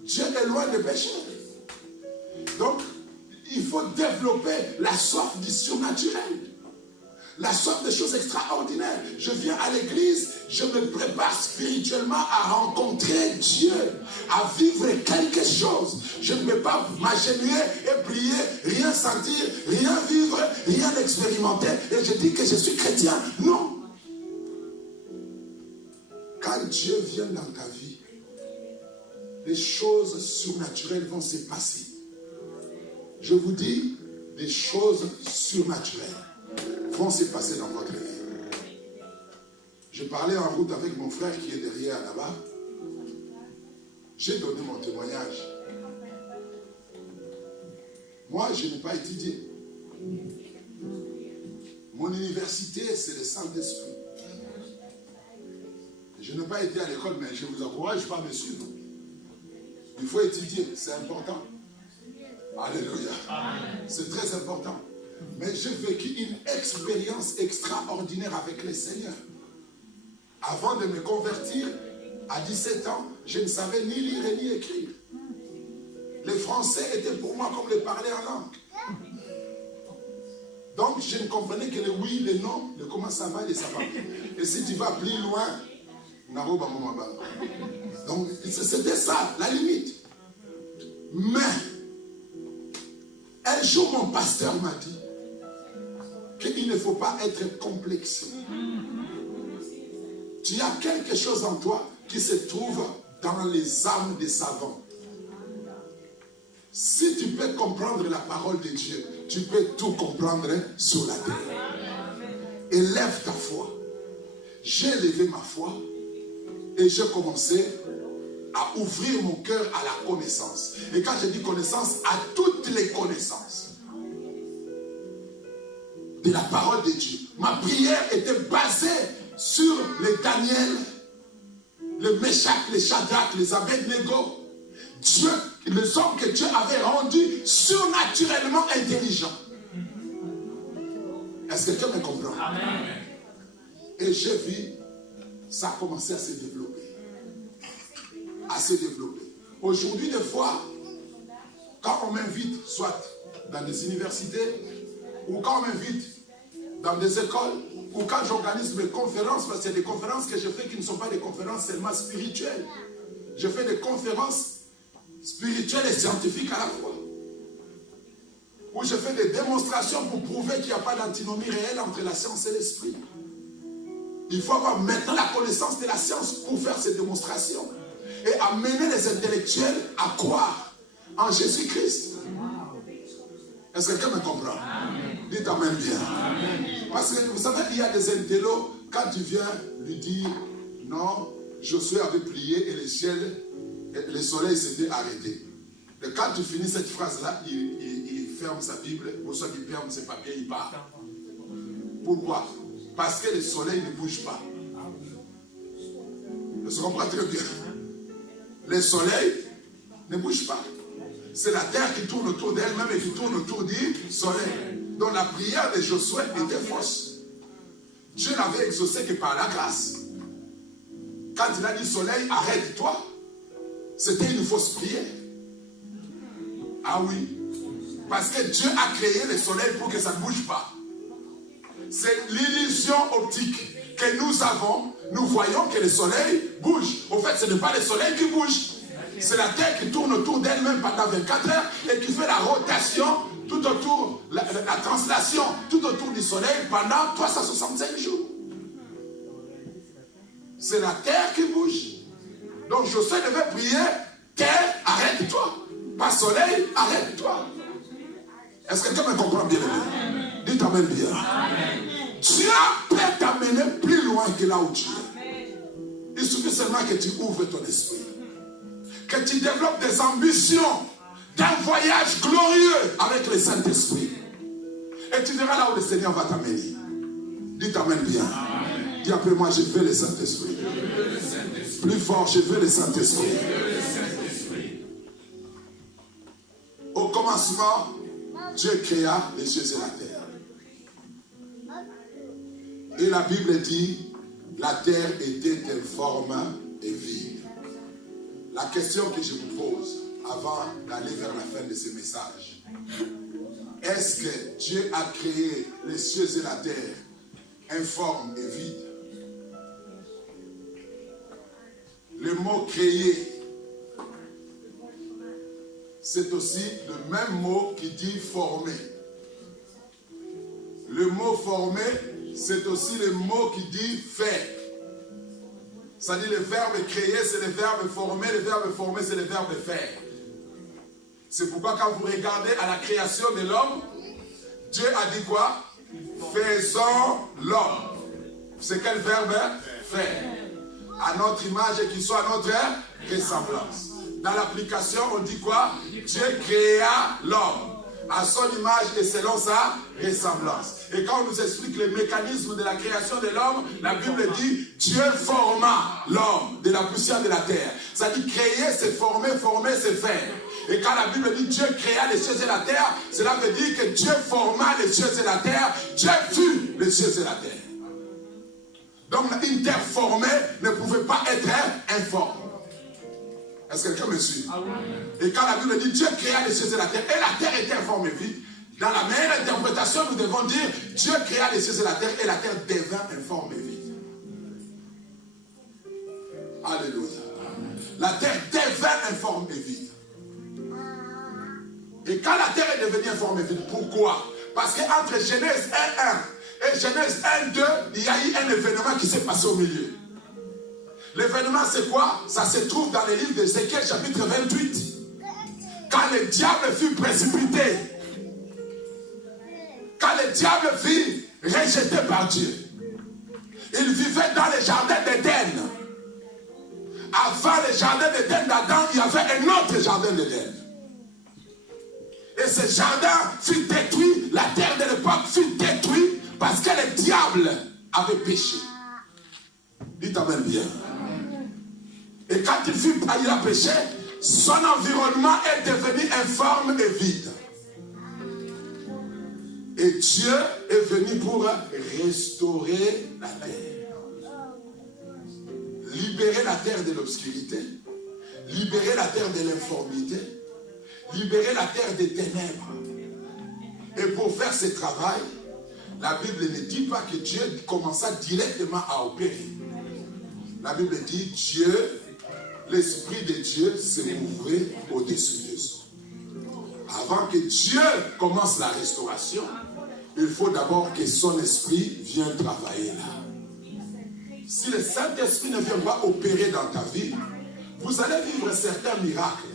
Dieu est loin des pécheurs. Donc, il faut développer la soif du surnaturel. La soif des choses extraordinaires. Je viens à l'église, je me prépare spirituellement à rencontrer Dieu, à vivre quelque chose. Je ne peux pas m'agenouiller et prier, rien sentir, rien vivre, rien expérimenter. Et je dis que je suis chrétien. Non. Quand Dieu vient dans ta vie, les choses surnaturelles vont se passer. Je vous dis, des choses surnaturelles vont se passer dans votre vie. Je parlais en route avec mon frère qui est derrière là-bas. J'ai donné mon témoignage. Moi, je n'ai pas étudié. Mon université, c'est le Saint-Esprit. Je n'ai pas été à l'école, mais je vous encourage pas à me suivre. Il faut étudier, c'est important. Alléluia. C'est très important. Mais j'ai vécu une expérience extraordinaire avec le Seigneur. Avant de me convertir, à 17 ans, je ne savais ni lire ni écrire. Le français était pour moi comme le parler en langue. Donc, je ne comprenais que le oui, le non, le comment ça va, le ça va. Et si tu vas plus loin, donc, c'était ça, la limite. Mais, un jour, mon pasteur m'a dit qu'il ne faut pas être complexé. Tu as quelque chose en toi qui se trouve dans les âmes des savants. Si tu peux comprendre la parole de Dieu, tu peux tout comprendre sur la terre. Élève ta foi. J'ai élevé ma foi et j'ai commencé à ouvrir mon cœur à la connaissance. Et quand je dis connaissance, à toutes les connaissances de la parole de Dieu. Ma prière était basée sur les Daniel, les Meshach, les Shadrach, les Abednego. Dieu, les hommes que Dieu avait rendus surnaturellement intelligents. Est-ce que quelqu'un me comprend? Amen. Et j'ai vu, ça a commencé à se développer. À se développer. Aujourd'hui, des fois, quand on m'invite, soit dans des universités, ou quand on m'invite dans des écoles, ou quand j'organise mes conférences, parce que c'est des conférences que je fais qui ne sont pas des conférences seulement spirituelles. Je fais des conférences spirituelles et scientifiques à la fois. Où je fais des démonstrations pour prouver qu'il n'y a pas d'antinomie réelle entre la science et l'esprit. Il faut avoir maintenant la connaissance de la science pour faire ces démonstrations. Et amener les intellectuels à croire en Jésus-Christ. Est-ce que quelqu'un me comprend? Amen. Dites amen bien. Amen. Parce que vous savez, il y a des intellos, quand tu viens lui dire, non, Josué avait prié et le soleil s'était arrêté. Et quand tu finis cette phrase-là, il ferme sa Bible, ou soit il ferme ses papiers, il part. Pourquoi? Parce que le soleil ne bouge pas. Je comprends très bien. Le soleil ne bouge pas. C'est la terre qui tourne autour d'elle-même et qui tourne autour du soleil. Donc la prière de Josué était fausse. Dieu n'avait exaucé que par la grâce. Quand il a dit soleil, arrête-toi, c'était une fausse prière. Ah oui. Parce que Dieu a créé le soleil pour que ça ne bouge pas. C'est l'illusion optique. que nous avons, nous voyons que le soleil bouge. Au fait, ce n'est pas le soleil qui bouge. C'est la terre qui tourne autour d'elle-même pendant 24 heures et qui fait la rotation tout autour, la translation tout autour du soleil pendant 365 jours. C'est la terre qui bouge. Donc Josué devait prier, terre, arrête-toi. Pas soleil, arrête-toi. Est-ce que quelqu'un me comprend bien? Dites amen bien. Dieu peut t'amener plus loin que là où tu es. Il suffit seulement que tu ouvres ton esprit. Que tu développes des ambitions d'un voyage glorieux avec le Saint-Esprit. Et tu verras là où le Seigneur va t'amener. Dites amen bien. Dis après moi, je veux le Saint-Esprit. Plus fort, je veux le Saint-Esprit. Au commencement, Dieu créa les cieux et la terre. Et la Bible dit, la terre était informe et vide. La question que je vous pose avant d'aller vers la fin de ce message, est-ce que Dieu a créé les cieux et la terre informes et vides? Le mot créer, c'est aussi le même mot qui dit former. Le mot former, c'est aussi le mot qui dit faire. Ça dit le verbe créer, c'est le verbe former. Le verbe former, c'est le verbe faire. C'est pourquoi quand vous regardez à la création de l'homme, Dieu a dit quoi? Faisons l'homme. C'est quel verbe? Faire. À notre image et qu'il soit à notre ressemblance. Dans l'application, on dit quoi? Dieu créa l'homme à son image et selon sa ressemblance. Et quand on nous explique le mécanisme de la création de l'homme, la Bible dit Dieu forma l'homme de la poussière de la terre. Ça dit créer, c'est former, former, c'est faire. Et quand la Bible dit Dieu créa les cieux et la terre, cela veut dire que Dieu forma les cieux et la terre, Dieu fut les cieux et la terre. Donc une terre formée ne pouvait pas être informe. Est-ce que quelqu'un me suit? Et quand la Bible dit Dieu créa les cieux et la terre était informe et vide, dans la meilleure interprétation, nous devons dire Dieu créa les cieux et la terre devint informe et vide. Alléluia. La terre devint informe et vide. Et quand la terre est devenue informe et vide, pourquoi? Parce qu'entre Genèse 1.1 et Genèse 1.2, il y a eu un événement qui s'est passé au milieu. L'événement c'est quoi? Ça se trouve dans le livre d'Ézéchiel chapitre 28. Quand le diable fut précipité, quand le diable fut rejeté par Dieu, il vivait dans le jardin d'Éden. Avant le jardin d'Éden d'Adam, il y avait un autre jardin d'Éden. Et ce jardin fut détruit, la terre de l'époque fut détruite parce que le diable avait péché. Dites amen bien. Et quand il a péché, son environnement est devenu informe et vide. Et Dieu est venu pour restaurer la terre. Libérer la terre de l'obscurité. Libérer la terre de l'informité. Libérer la terre des ténèbres. Et pour faire ce travail, la Bible ne dit pas que Dieu commença directement à opérer. La Bible dit Dieu, l'Esprit de Dieu se mouvait au-dessus des eaux. Avant que Dieu commence la restauration, il faut d'abord que son Esprit vienne travailler là. Si le Saint-Esprit ne vient pas opérer dans ta vie, vous allez vivre certains miracles.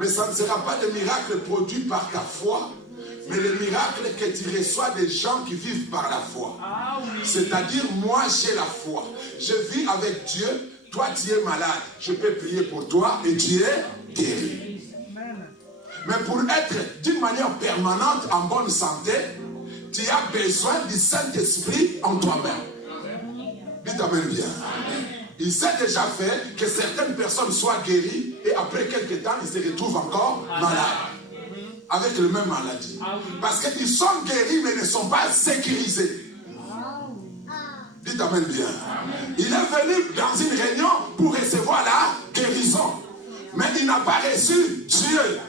Mais ça ne sera pas des miracles produits par ta foi, mais les miracles que tu reçois des gens qui vivent par la foi. C'est-à-dire, moi j'ai la foi. Je vis avec Dieu. Toi, tu es malade. Je peux prier pour toi et tu es guéri. Mais pour être d'une manière permanente en bonne santé, tu as besoin du Saint-Esprit en toi-même. Dites amen bien. Il s'est déjà fait que certaines personnes soient guéries et après quelques temps, ils se retrouvent encore malades. Avec la même maladie. Parce qu'ils sont guéris mais ne sont pas sécurisés. Dites amen bien. Il est venu dans une réunion pour recevoir la guérison. Mais il n'a pas reçu Dieu.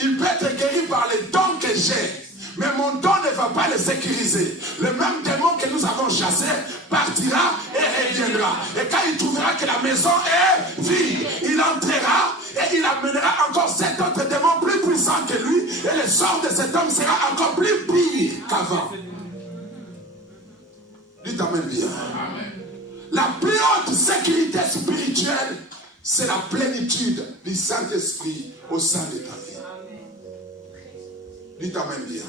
Il peut être guéri par les dons que j'ai. Mais mon don ne va pas les sécuriser. Le même démon que nous avons chassé partira et reviendra. Et quand il trouvera que la maison est vide, il entrera et il amènera encore 7 autres démons plus puissants que lui. Et le sort de cet homme sera encore plus pire qu'avant. Dites amen bien. La plus haute sécurité spirituelle, c'est la plénitude du Saint-Esprit au sein de ta vie. Dites amen bien.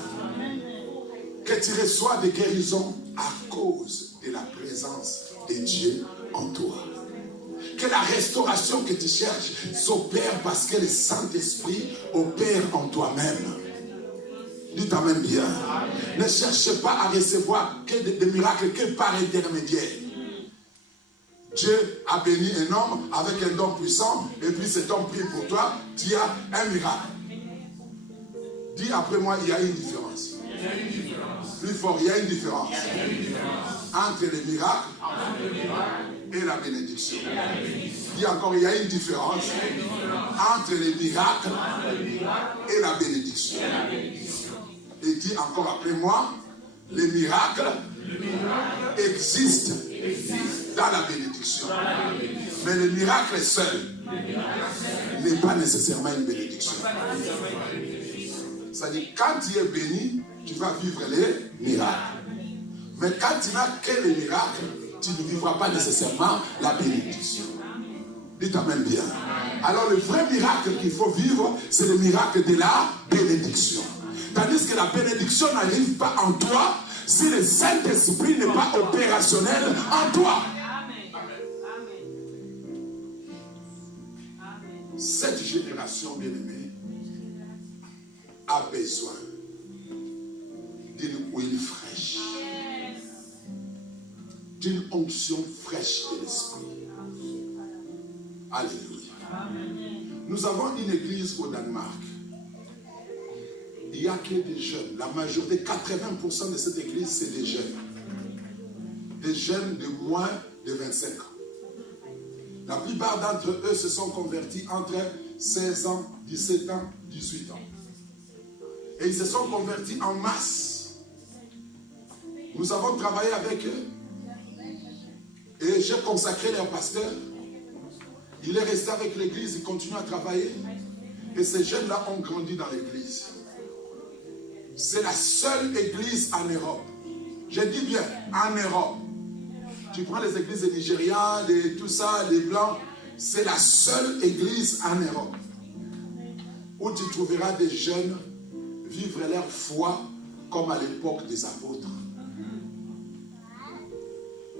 Que tu reçois des guérisons à cause de la présence de Dieu en toi. Que la restauration que tu cherches s'opère parce que le Saint-Esprit opère en toi-même. Dites amen bien. Ne cherchez pas à recevoir que des miracles que par intermédiaire. Dieu a béni un homme avec un don puissant et puis cet homme prie pour toi, tu as un miracle. Dis après moi, il y a une différence. Plus fort, il y a une différence. Entre le miracle et la bénédiction. Dis encore, il y a une différence entre le miracle et la bénédiction. Et dis encore après moi, les miracles existent dans la bénédiction. Mais le miracle seul n'est pas nécessairement une bénédiction. C'est-à-dire, quand tu es béni, tu vas vivre les miracles. Mais quand tu n'as que les miracles, tu ne vivras pas nécessairement la bénédiction. Dites amen bien. Alors le vrai miracle qu'il faut vivre, c'est le miracle de la bénédiction. Tandis que la bénédiction n'arrive pas en toi si le Saint-Esprit n'est pas opérationnel en toi. Cette génération bien-aimée a besoin d'une huile fraîche, d'une onction fraîche de l'esprit. Alléluia. Nous avons une église au Danemark. Il n'y a que des jeunes. La majorité, 80% de cette église, c'est des jeunes. Des jeunes de moins de 25 ans. La plupart d'entre eux se sont convertis entre 16 ans, 17 ans, 18 ans. Et ils se sont convertis en masse. Nous avons travaillé avec eux. Et j'ai consacré leur pasteur. Il est resté avec l'église, il continue à travailler. Et ces jeunes-là ont grandi dans l'église. C'est la seule église en Europe. Je dis bien, en Europe. Tu prends les églises des Nigérians, tout ça, les Blancs. C'est la seule église en Europe où tu trouveras des jeunes vivre leur foi comme à l'époque des apôtres.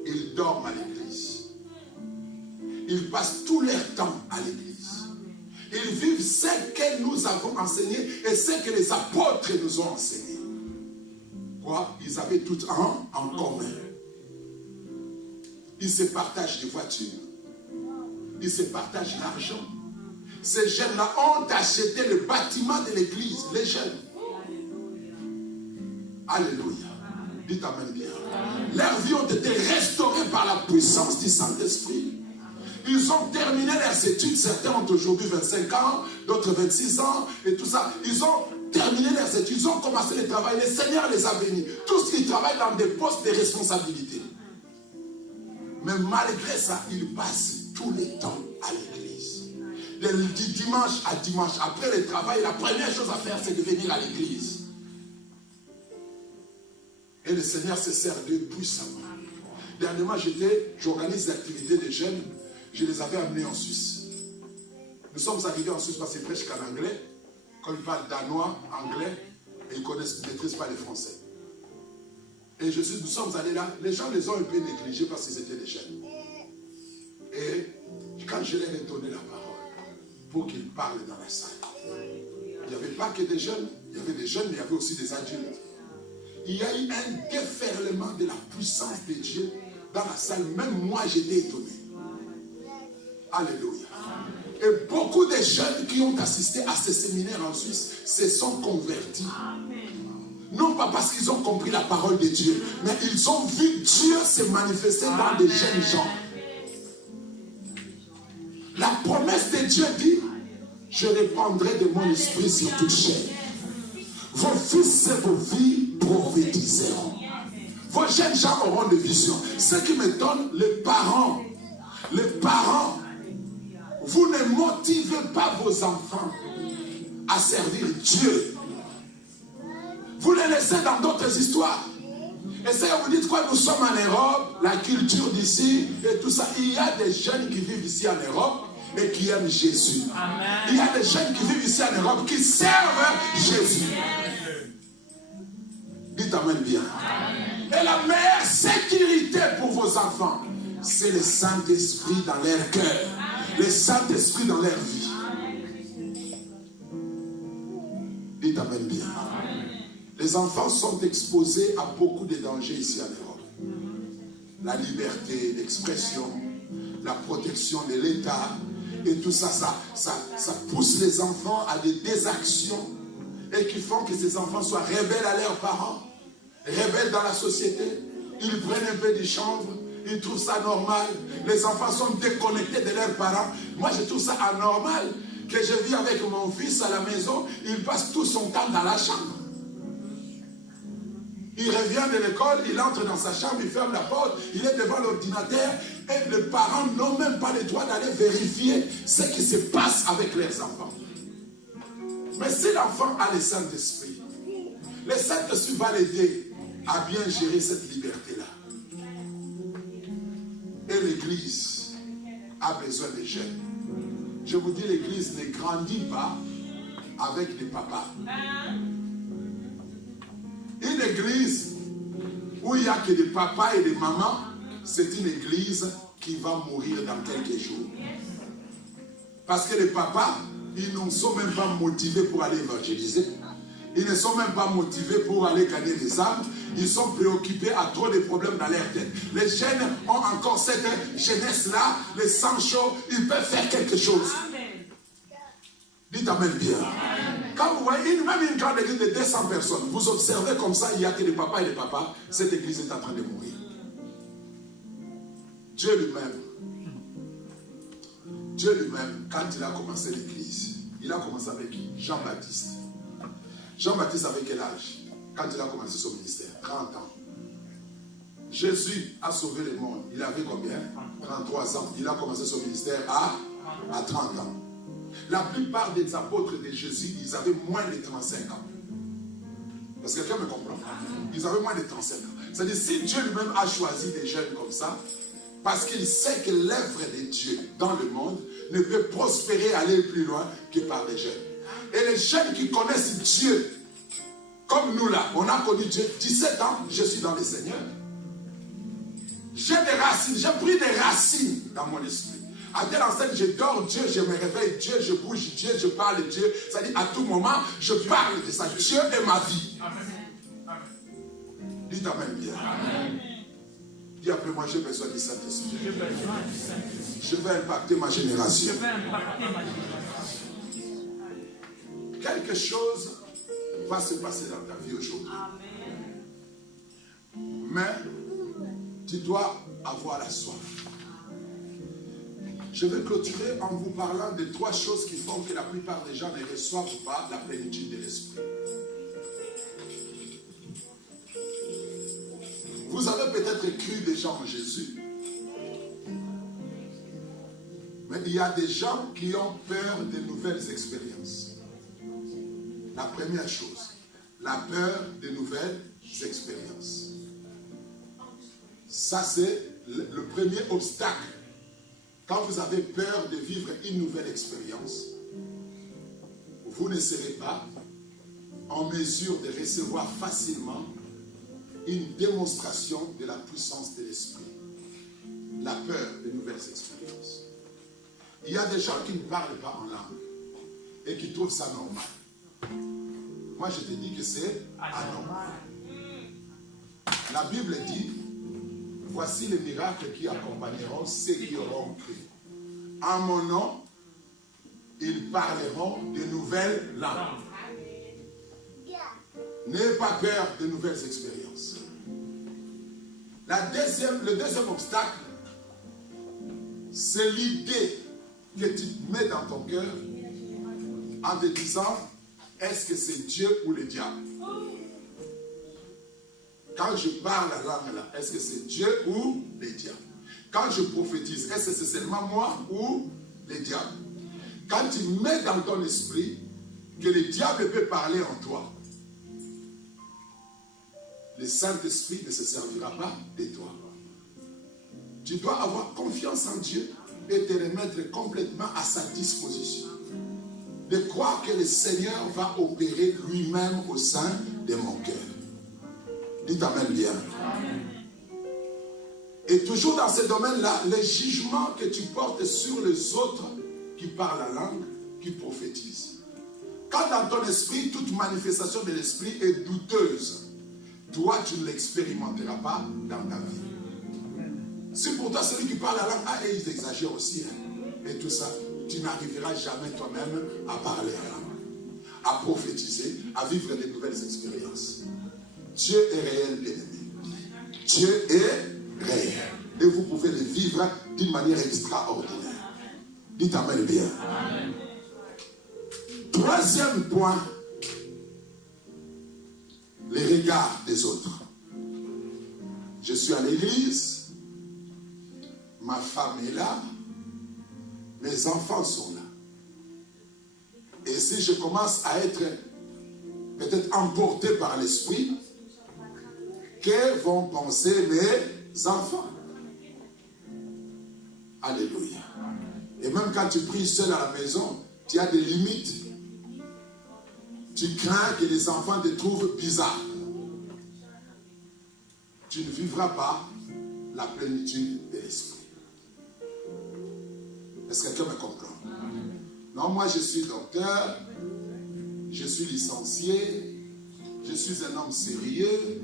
Ils dorment à l'église. Ils passent tout leur temps à l'église. Ils vivent ce que nous avons enseigné et ce que les apôtres nous ont enseigné. Quoi? Ils avaient tout en commun. Ils se partagent des voitures. Ils se partagent l'argent. Ces jeunes-là ont acheté le bâtiment de l'église. Les jeunes. Alléluia. Dites amen bien. Leurs vies ont été restaurées par la puissance du Saint-Esprit. Ils ont terminé leurs études. Certains ont aujourd'hui 25 ans, d'autres 26 ans et tout ça. Ils ont terminé leurs études. Ils ont commencé le travail. Le Seigneur les a bénis. Tous qui travaillent dans des postes de responsabilité. Mais malgré ça, ils passent tout le temps à l'église. Du dimanche à dimanche, après le travail, la première chose à faire, c'est de venir à l'église. Et le Seigneur se sert d'eux puissamment. Dernièrement, j'organise des activités des jeunes. Je les avais amenés en Suisse. Nous sommes arrivés en Suisse parce qu'ils prêchent qu'en anglais. Quand ils parlent danois, anglais, et ils ne maîtrisent pas le français. Et nous sommes allés là, les gens les ont un peu négligés parce qu'ils étaient des jeunes. Et quand je leur ai donné la parole, pour qu'ils parlent dans la salle, il n'y avait pas que des jeunes, il y avait des jeunes, mais il y avait aussi des adultes. Il y a eu un déferlement de la puissance de Dieu dans la salle. Même moi, j'étais étonné. Alléluia. Et beaucoup de jeunes qui ont assisté à ce séminaire en Suisse se sont convertis. Non pas parce qu'ils ont compris la parole de Dieu, mais ils ont vu Dieu se manifester dans des jeunes gens. La promesse de Dieu dit, je répandrai de mon esprit sur toute chair. Vos fils et vos filles prophétiseront. Vos jeunes gens auront des visions. Ce qui m'étonne, les parents, vous ne motivez pas vos enfants à servir Dieu. Vous les laissez dans d'autres histoires. Et ça, vous dites quoi? Nous sommes en Europe, la culture d'ici et tout ça. Il y a des jeunes qui vivent ici en Europe et qui aiment Jésus. Amen. Il y a des jeunes qui vivent ici en Europe qui servent Jésus. Dites Amen bien. Amen. Et la meilleure sécurité pour vos enfants, c'est le Saint-Esprit dans leur cœur. Le Saint-Esprit dans leur vie. Dites Amen bien. Amen. Les enfants sont exposés à beaucoup de dangers ici en Europe. La liberté d'expression, la protection de l'État, et tout ça, ça pousse les enfants à des désactions et qui font que ces enfants soient rebelles à leurs parents, rebelles dans la société. Ils prennent un peu du chanvre, ils trouvent ça normal. Les enfants sont déconnectés de leurs parents. Moi, je trouve ça anormal que je vis avec mon fils à la maison, il passe tout son temps dans la chambre. Il revient de l'école, il entre dans sa chambre, il ferme la porte, il est devant l'ordinateur et les parents n'ont même pas le droit d'aller vérifier ce qui se passe avec leurs enfants. Mais si l'enfant a le Saint-Esprit, le Saint-Esprit va l'aider à bien gérer cette liberté-là. Et l'Église a besoin des jeunes. Je vous dis, l'Église ne grandit pas avec des papas. Une église où il n'y a que des papas et des mamans, c'est une église qui va mourir dans quelques jours. Parce que les papas, ils ne sont même pas motivés pour aller évangéliser. Ils ne sont même pas motivés pour aller gagner des âmes. Ils sont préoccupés à trop de problèmes dans leur tête. Les jeunes ont encore cette jeunesse-là, le sang chaud, ils peuvent faire quelque chose. Dites Amen bien. Quand vous voyez même une grande église de 200 personnes, vous observez comme ça, il n'y a que des papas et des papas, cette église est en train de mourir. Dieu lui-même, quand il a commencé l'église, il a commencé avec Jean-Baptiste. Jean-Baptiste avait quel âge quand il a commencé son ministère? 30 ans. Jésus a sauvé le monde. Il avait combien? 33 ans. Il a commencé son ministère à 30 ans. La plupart des apôtres de Jésus, ils avaient moins de 35 ans. Est-ce que quelqu'un me comprend? Ils avaient moins de 35 ans. C'est-à-dire, si Dieu lui-même a choisi des jeunes comme ça, parce qu'il sait que l'œuvre de Dieu dans le monde ne peut prospérer, aller plus loin que par les jeunes. Et les jeunes qui connaissent Dieu, comme nous là, on a connu Dieu, 17 ans, je suis dans le Seigneur. J'ai des racines, j'ai pris des racines dans mon esprit. À telle enseigne, je dors Dieu, je me réveille Dieu, je bouge Dieu, je parle Dieu. C'est-à-dire, à tout moment, je parle de ça. Dieu est ma vie. Amen. Dites Amen bien. Amen. Dis après moi, j'ai besoin du Saint-Esprit. J'ai besoin du Saint-Esprit. Je vais impacter ma génération. Je vais impacter ma génération. Quelque chose va se passer dans ta vie aujourd'hui. Mais tu dois avoir la soif. Je vais clôturer en vous parlant de 3 choses qui font que la plupart des gens ne reçoivent pas la plénitude de l'esprit. Vous avez peut-être cru déjà en Jésus, mais il y a des gens qui ont peur de nouvelles expériences. La première chose, la peur de nouvelles expériences. Ça, c'est le premier obstacle. Quand vous avez peur de vivre une nouvelle expérience, vous ne serez pas en mesure de recevoir facilement une démonstration de la puissance de l'esprit. La peur de nouvelles expériences. Il y a des gens qui ne parlent pas en langue et qui trouvent ça normal. Moi, je te dis que c'est anormal. La Bible dit: voici les miracles qui accompagneront ceux qui auront cru. En mon nom, ils parleront de nouvelles langues. N'ayez pas peur de nouvelles expériences. Le deuxième obstacle, c'est l'idée que tu mets dans ton cœur en te disant: est-ce que c'est Dieu ou le diable? Quand je parle la langue là, est-ce que c'est Dieu ou les diables? Quand je prophétise, est-ce que c'est seulement moi ou les diables? Quand tu mets dans ton esprit que le diable peut parler en toi, le Saint-Esprit ne se servira pas de toi. Tu dois avoir confiance en Dieu et te remettre complètement à sa disposition. De croire que le Seigneur va opérer lui-même au sein de mon cœur. Dites Amen bien. Et toujours dans ce domaine-là, le jugement que tu portes sur les autres qui parlent la langue, qui prophétisent. Quand dans ton esprit, toute manifestation de l'esprit est douteuse, toi, tu ne l'expérimenteras pas dans ta vie. Si pour toi, celui qui parle la langue, et ils exagèrent aussi, et tout ça, tu n'arriveras jamais toi-même à parler la langue, à prophétiser, à vivre de nouvelles expériences. Dieu est réel, bien-aimé. Dieu est réel. Et vous pouvez le vivre d'une manière extraordinaire. Dites Amen bien. Amen. Troisième point, les regards des autres. Je suis à l'église, ma femme est là, mes enfants sont là. Et si je commence à être peut-être emporté par l'esprit, que vont penser mes enfants? Alléluia. Et même quand tu pries seul à la maison, tu as des limites. Tu crains que les enfants te trouvent bizarre. Tu ne vivras pas la plénitude de l'esprit. Est-ce que quelqu'un me comprend? Non, moi je suis docteur, je suis licencié, je suis un homme sérieux.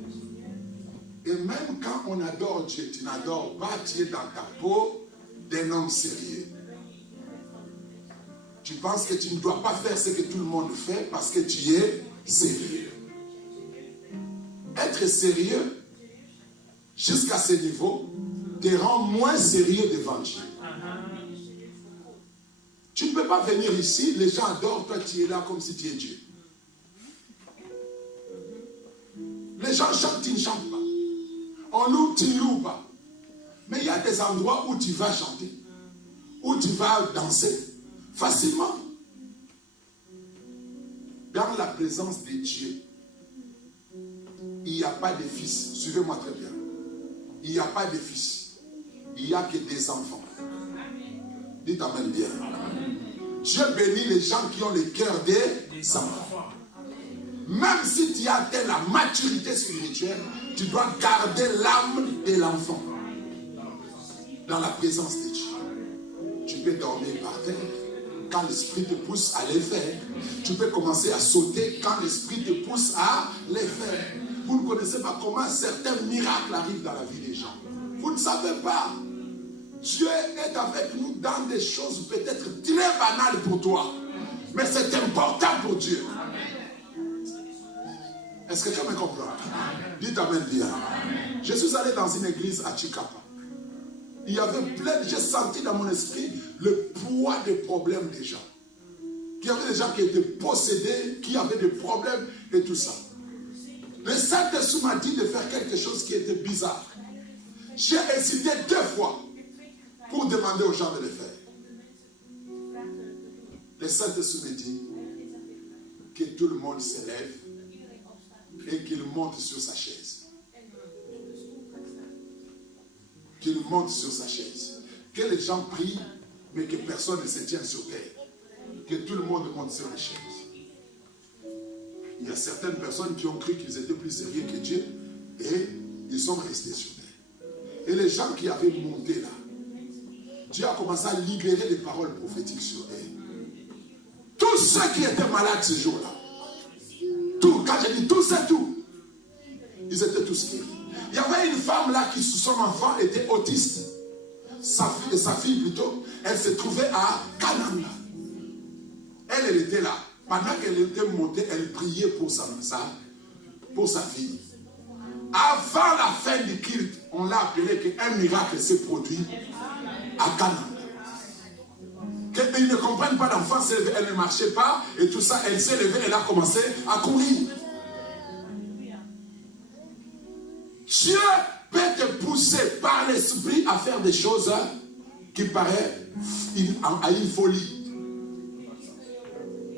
Et même quand on adore Dieu, tu n'adores pas, tu es dans ta peau d'un homme sérieux. Tu penses que tu ne dois pas faire ce que tout le monde fait parce que tu es sérieux. Être sérieux jusqu'à ce niveau te rend moins sérieux devant Dieu. Tu ne peux pas venir ici, les gens adorent, toi tu es là comme si tu es Dieu. Les gens chantent, tu ne chantes pas. On loue, tu ne loues pas. Mais il y a des endroits où tu vas chanter, où tu vas danser facilement. Dans la présence de Dieu, il n'y a pas de fils. Suivez-moi très bien. Il n'y a pas de fils. Il n'y a que des enfants. Dites Amen bien. Dieu bénit les gens qui ont le cœur des enfants. Même si tu as atteint la maturité spirituelle, tu dois garder l'âme de l'enfant dans la présence de Dieu. Tu peux dormir par terre quand l'esprit te pousse à les faire. Tu peux commencer à sauter quand l'esprit te pousse à les faire. Vous ne connaissez pas comment certains miracles arrivent dans la vie des gens. Vous ne savez pas. Dieu est avec nous dans des choses peut-être très banales pour toi. Mais c'est important pour Dieu. Est-ce que quelqu'un me comprend? Dites Amen bien. Je suis allé dans une église à Chikapa. Il y avait plein, j'ai senti dans mon esprit le poids des problèmes des gens. Il y avait des gens qui étaient possédés, qui avaient des problèmes et tout ça. Le Saint-Esprit m'a dit de faire quelque chose qui était bizarre. J'ai hésité 2 fois pour demander aux gens de le faire. Le Saint-Esprit me dit que tout le monde se lève et qu'il monte sur sa chaise. Qu'il monte sur sa chaise. Que les gens prient, mais que personne ne se tienne sur terre. Que tout le monde monte sur les chaises. Il y a certaines personnes qui ont cru qu'ils étaient plus sérieux que Dieu et ils sont restés sur terre. Et les gens qui avaient monté là, Dieu a commencé à libérer des paroles prophétiques sur eux. Tous ceux qui étaient malades ce jour-là, tout, quand j'ai dit tout, c'est tout, ils étaient tous guéris. Il y avait une femme là qui, son enfant était autiste. Sa fille plutôt, elle se trouvait à Kananga. Elle était là. Pendant qu'elle était montée, elle priait pour sa fille. Avant la fin du culte, on l'a appelé qu'un miracle s'est produit à Kananga. Qu'ils ne comprennent pas, l'enfant s'est levé, elle ne marchait pas, et tout ça, elle s'est levée, elle a commencé à courir. poussé par l'esprit à faire des choses qui paraissent à une folie.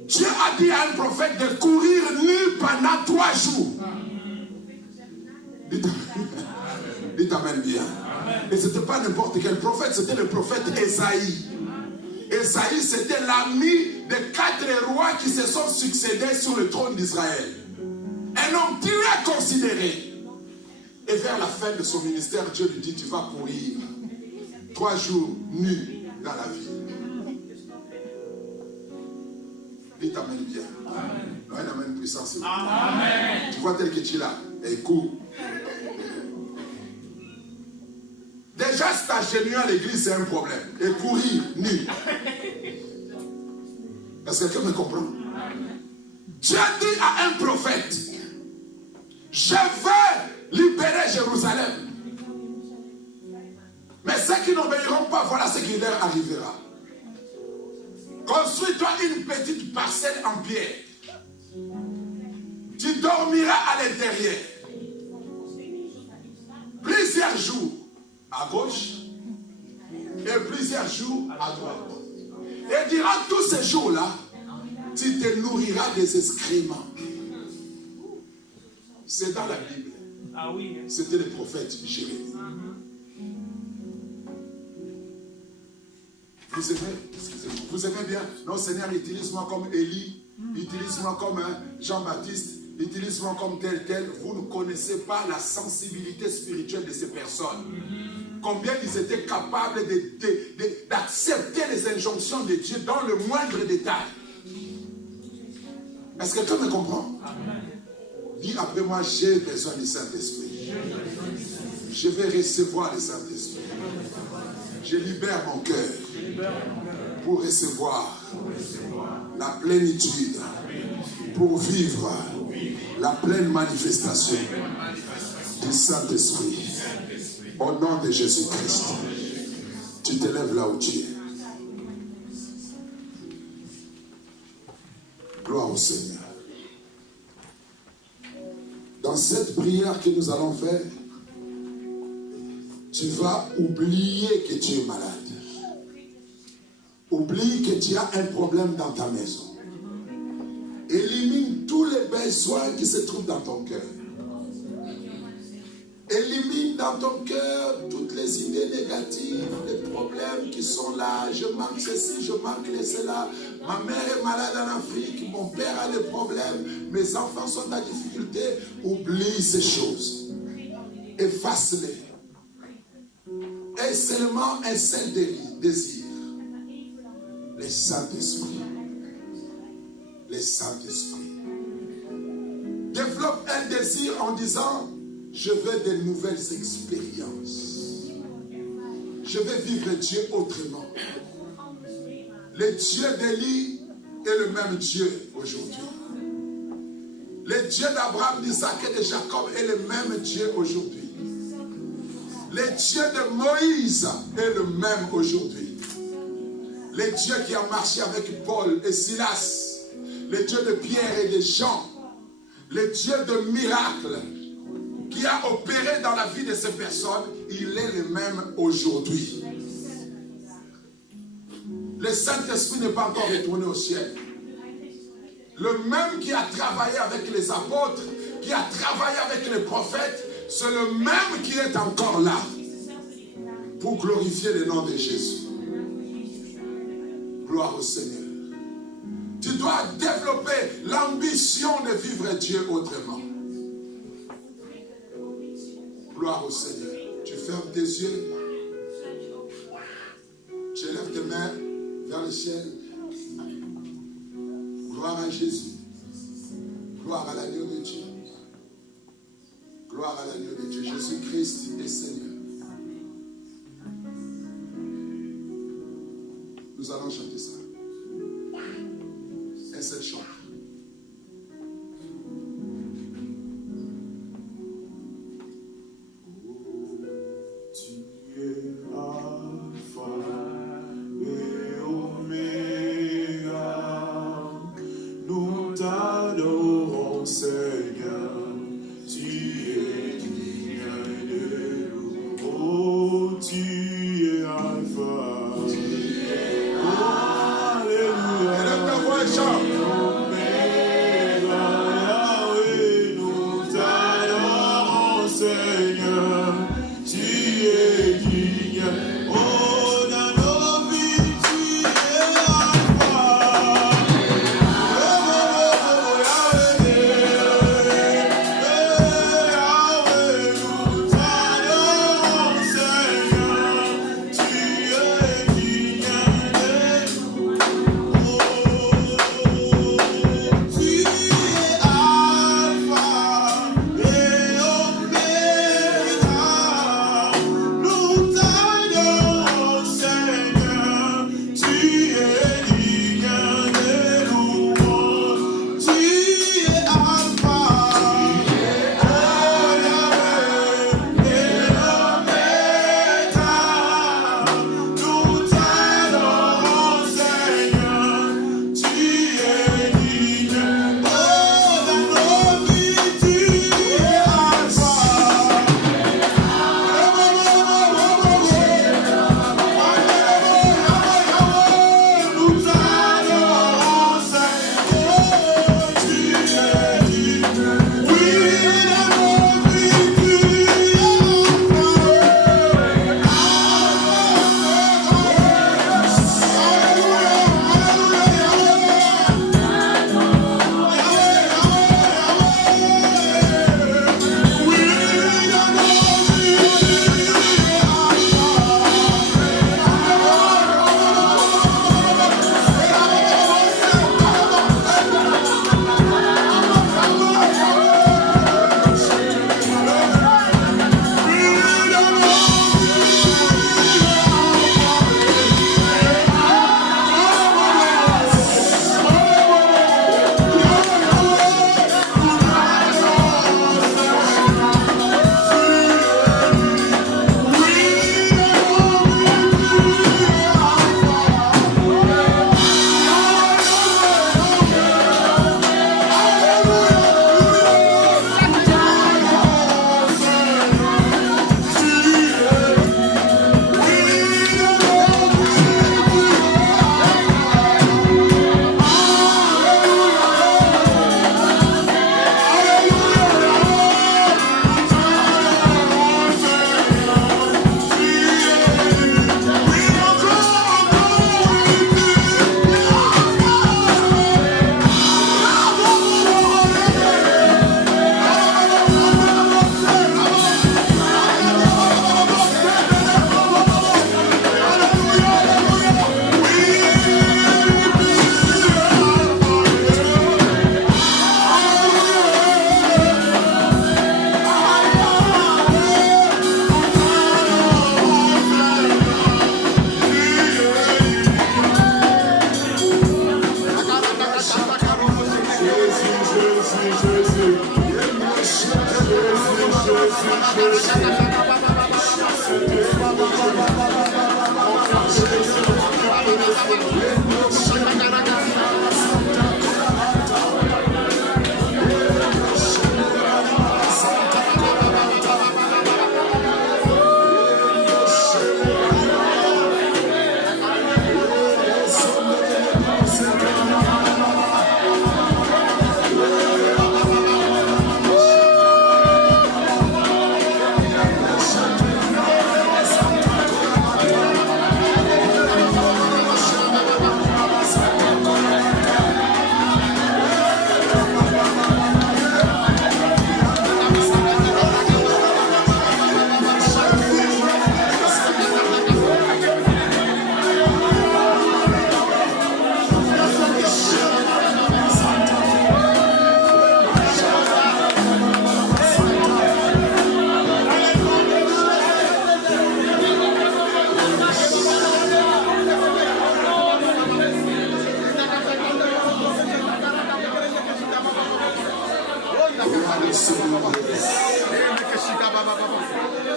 Dieu a dit à un prophète de courir nu pendant 3 jours. Dites amen bien. Et ce n'était pas n'importe quel prophète, c'était le prophète Esaïe. Esaïe, c'était l'ami des 4 rois qui se sont succédés sur le trône d'Israël. Un homme très considéré. Et vers la fin de son ministère, Dieu lui dit, tu vas courir 3 jours nu dans la vie. Dites amen bien. Un amen puissant, c'est vous. Tu vois tel que tu es là. Et cours. Déjà, s'agenouiller à l'église, c'est un problème. Et courir nu. Est-ce que quelqu'un me comprend? Dieu dit à un prophète, je veux libérer Jérusalem. Mais ceux qui n'obéiront pas, voilà ce qui leur arrivera. Construis-toi une petite parcelle en pierre. Tu dormiras à l'intérieur. Plusieurs jours à gauche et plusieurs jours à droite. Et durant tous ces jours-là, tu te nourriras des excréments. C'est dans la Bible. Ah oui. C'était le prophète Jérémie. Vous aimez? Excusez-moi. Vous aimez bien? Non, Seigneur, utilise-moi comme Élie, utilise-moi comme Jean-Baptiste, utilise-moi comme tel. Vous ne connaissez pas la sensibilité spirituelle de ces personnes. Combien ils étaient capables d'accepter les injonctions de Dieu dans le moindre détail. Est-ce que quelqu'un me comprend? Dis après moi, j'ai besoin du Saint-Esprit. Je vais recevoir le Saint-Esprit. Je libère mon cœur pour recevoir la plénitude, pour vivre la pleine manifestation du Saint-Esprit. Au nom de Jésus-Christ, tu te lèves là où tu es. Gloire au Seigneur. Dans cette prière que nous allons faire, tu vas oublier que tu es malade. Oublie que tu as un problème dans ta maison. Élimine tous les besoins qui se trouvent dans ton cœur. Élimine dans ton cœur toutes les idées négatives, les problèmes qui sont là. Je manque ceci, je manque cela. Ma mère est malade en Afrique, mon père a des problèmes, mes enfants sont en difficulté. Oublie ces choses. Efface-les. Et seulement un seul désir. Le Saint-Esprit. Le Saint-Esprit. Développe un désir en disant, je veux de nouvelles expériences. Je veux vivre Dieu autrement. Le Dieu d'Élie est le même Dieu aujourd'hui. Le Dieu d'Abraham, d'Isaac et de Jacob est le même Dieu aujourd'hui. Le Dieu de Moïse est le même aujourd'hui. Le Dieu qui a marché avec Paul et Silas. Le Dieu de Pierre et de Jean. Le Dieu de miracles qui a opéré dans la vie de ces personnes, il est le même aujourd'hui. Le Saint-Esprit n'est pas encore retourné au ciel. Le même qui a travaillé avec les apôtres, qui a travaillé avec les prophètes, c'est le même qui est encore là pour glorifier le nom de Jésus. Gloire au Seigneur. Tu dois développer l'ambition de vivre Dieu autrement. Gloire au Seigneur. Tu fermes tes yeux. Tu élèves tes mains vers le ciel. Gloire à Jésus. Gloire à l'agneau de Dieu. Gloire à l'agneau de Dieu. Jésus-Christ est Seigneur. Nous allons chanter ça. Un seul chant. Seigneur, tu es digne de louange. tu es Alpha. Alléluia. Élève ta voix et chante. Omega, Yahweh, nous t'adorons, Seigneur. Tu es digne. Oh, dans nos vies, tu es Alpha.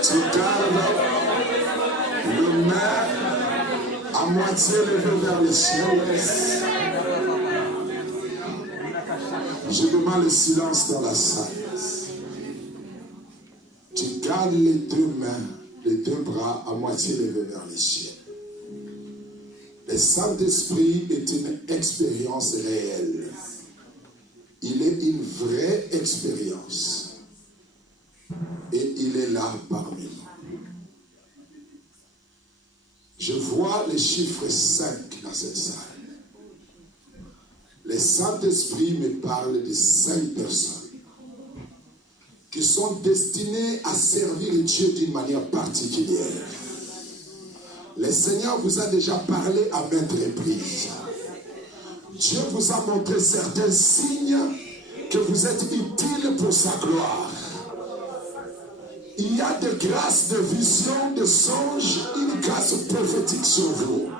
Tu gardes le main à moitié levé vers le ciel. Je demande le silence dans la salle. Tu gardes les deux mains, les deux bras bras à moitié levés vers les cieux. Le Saint-Esprit est une expérience réelle. Il est une vraie expérience. Et il est là parmi nous. Je vois le chiffre 5 dans cette salle. Le Saint-Esprit me parle de 5 personnes qui sont destinées à servir Dieu d'une manière particulière. Le Seigneur vous a déjà parlé à maintes reprises. Dieu vous a montré certains signes que vous êtes utiles pour sa gloire. Il y a des grâces de vision, de songes, une grâce prophétique sur vous.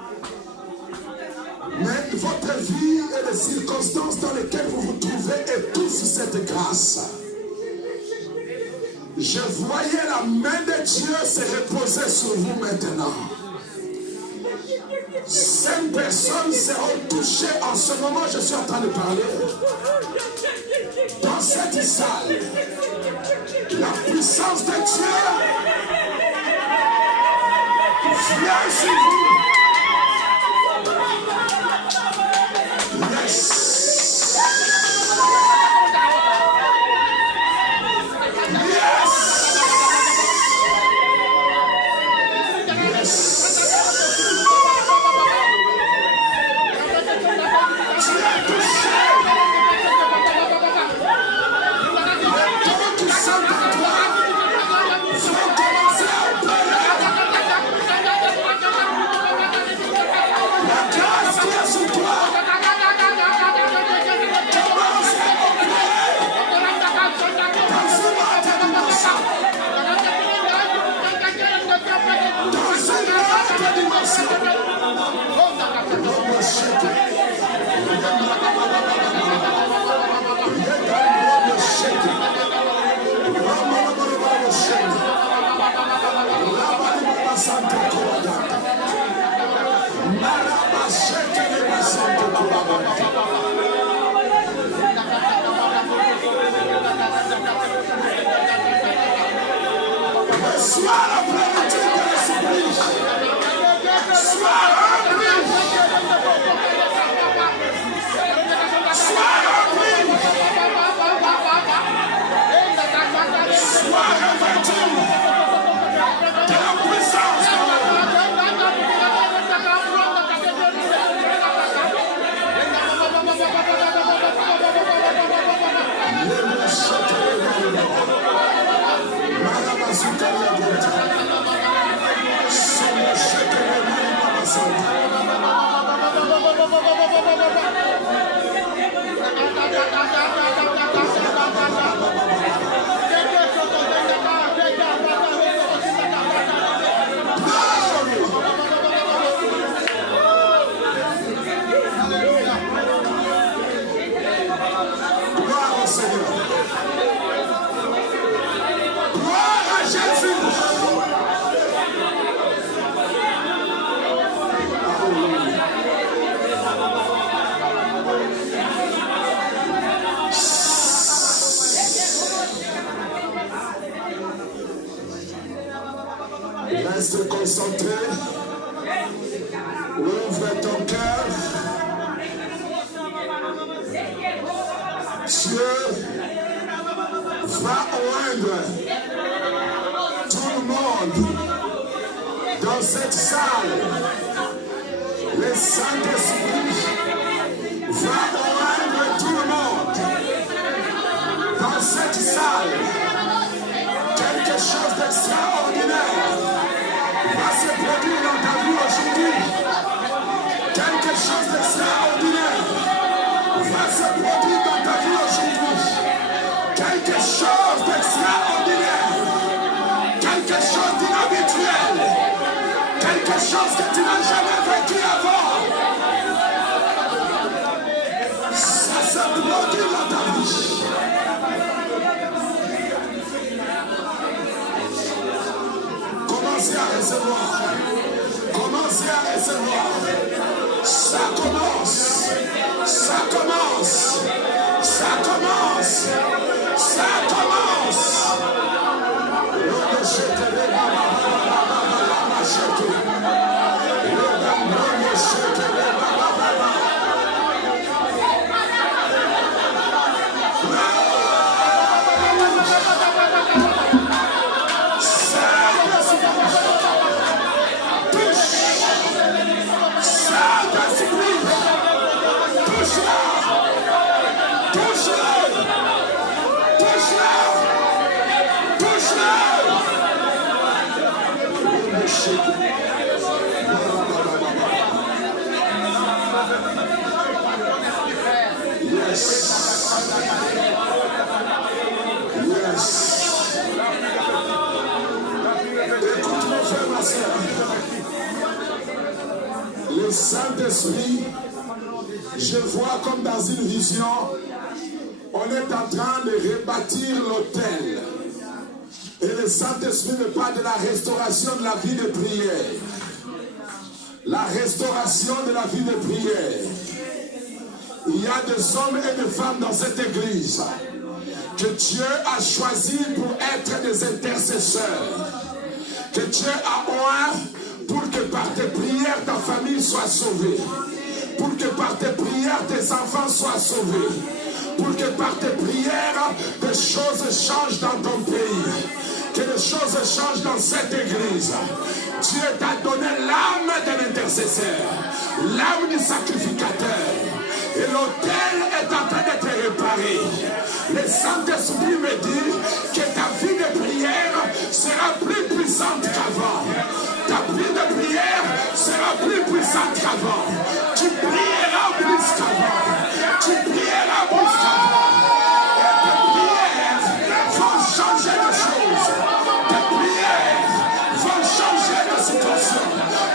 Mais votre vie et les circonstances dans lesquelles vous vous trouvez étouffent cette grâce. Je voyais la main de Dieu se reposer sur vous maintenant. 5 personnes seront touchées en ce moment, je suis en train de parler. Dans cette salle, la puissance de Dieu vient sur vous. Yes. Reste concentré. Ouvre ton cœur. Dieu va oindre tout le monde dans cette salle. Le Saint-Esprit va oindre tout le monde dans cette salle. Quelque chose d'extraordinaire va se produire dans ta vie aujourd'hui. Quelque chose d'extraordinaire va se produire dans ta vie aujourd'hui. Quelque chose d'extraordinaire. Quelque chose d'inhabituel. Quelque chose que tu n'as jamais vécu avant. Ça se produit dans ta vie. Commencez à recevoir. Commencez à recevoir. Ça commence. Ça commence. Ça commence. Ça commence. Écoute-moi, frère, ma soeur. Le Saint-Esprit, je vois comme dans une vision, on est en train de rebâtir l'autel. Et le Saint-Esprit me parle de la restauration de la vie de prière. La restauration de la vie de prière. Il y a des hommes et des femmes dans cette église que Dieu a choisi pour être des intercesseurs. Que Dieu a oint pour que par tes prières ta famille soit sauvée. Pour que par tes prières tes enfants soient sauvés. Pour que par tes prières des choses changent dans ton pays. Que les choses changent dans cette église. Dieu t'a donné l'âme d'un intercesseur, l'âme du sacrificateur. Et l'autel est en train d'être réparé. Le Saint-Esprit me dit que ta vie de prière sera plus puissante qu'avant. Ta vie de prière sera plus puissante qu'avant. Tu prieras plus qu'avant. Tu prieras plus qu'avant. Et tes prières vont changer de choses. Tes prières vont changer de situation.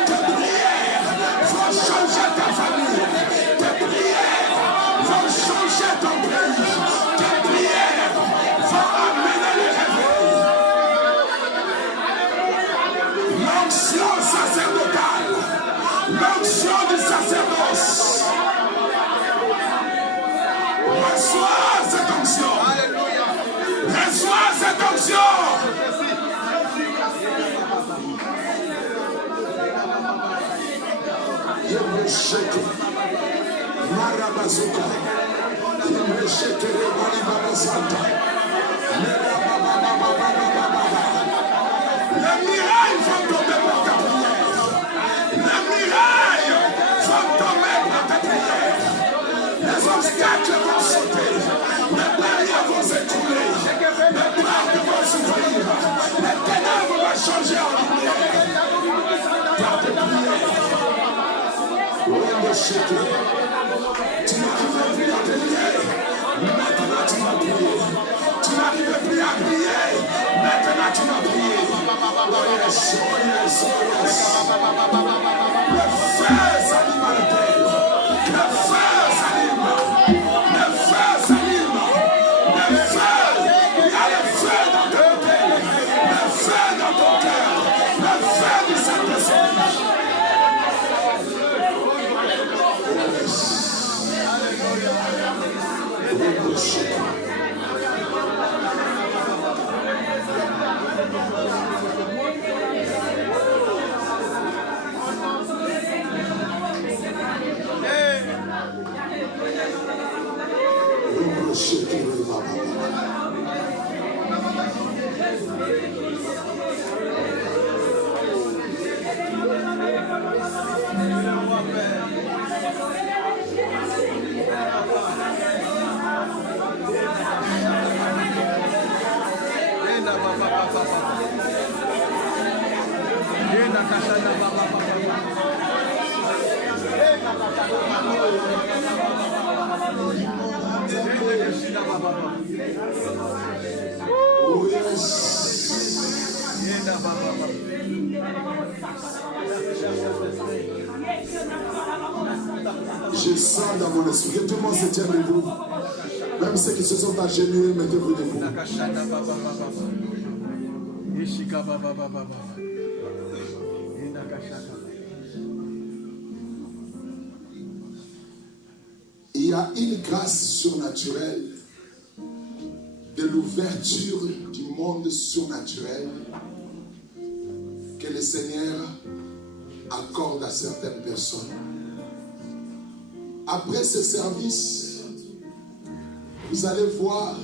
Tes prières vont changer ta famille. Tes prières vont changer ton pays. Tes prières vont amener les réveils. L'onction sacerdotale, l'onction du sacerdoce. Reçois cette onction. Reçois cette onction. Yemresheke Marabazuka Yemresheke Rebalibaba Santa les mirailles vont tomber pour ta prière. Les mirailles vont tomber pour ta prière. Les obstacles vont sauter. Les barrières vont s'écrouler. Les portes vont s'ouvrir. Les ténèbres vont changer en lumière. Par tes prières. Tu n'arrives plus à prier. Maintenant tu vas prier. Tu n'arrives plus à prier. Maintenant tu vas prier. Oh yes, oh yes, oh yes. Le feu s'anime à l'autel. Le feu s'anime. Le feu s'anime. Le feu. Il y a le feu dans ton hôtel. Le feu dans ton cœur. Le feu du Saint-Esprit. Oh yes. Je sens dans mon esprit que tout le monde se tient debout. Même ceux qui se sont agenouillés, mettez-vous debout. Il y a une grâce surnaturelle de l'ouverture du monde surnaturel que le Seigneur accorde à certaines personnes. Après ce service, vous allez voir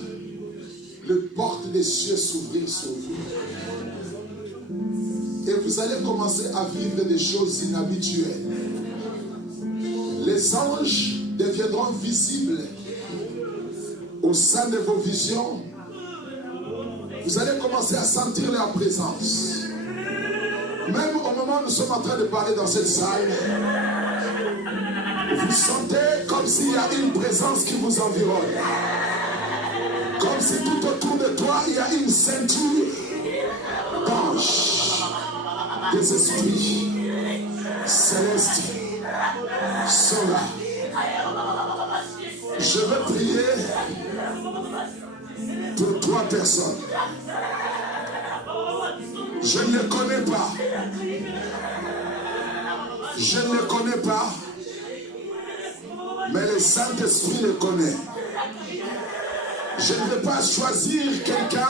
les portes des cieux s'ouvrir sur vous. Et vous allez commencer à vivre des choses inhabituelles. Les anges deviendront visibles au sein de vos visions. Vous allez commencer à sentir leur présence. Même au moment où nous sommes en train de parler dans cette salle, vous sentez comme s'il y a une présence qui vous environne. Comme si tout autour de toi, il y a une ceinture d'anges, des esprits célestes sont là. Je veux prier pour 3 personnes. Je ne les connais pas. Je ne les connais pas. Mais le Saint-Esprit les connaît. Je ne vais pas choisir quelqu'un,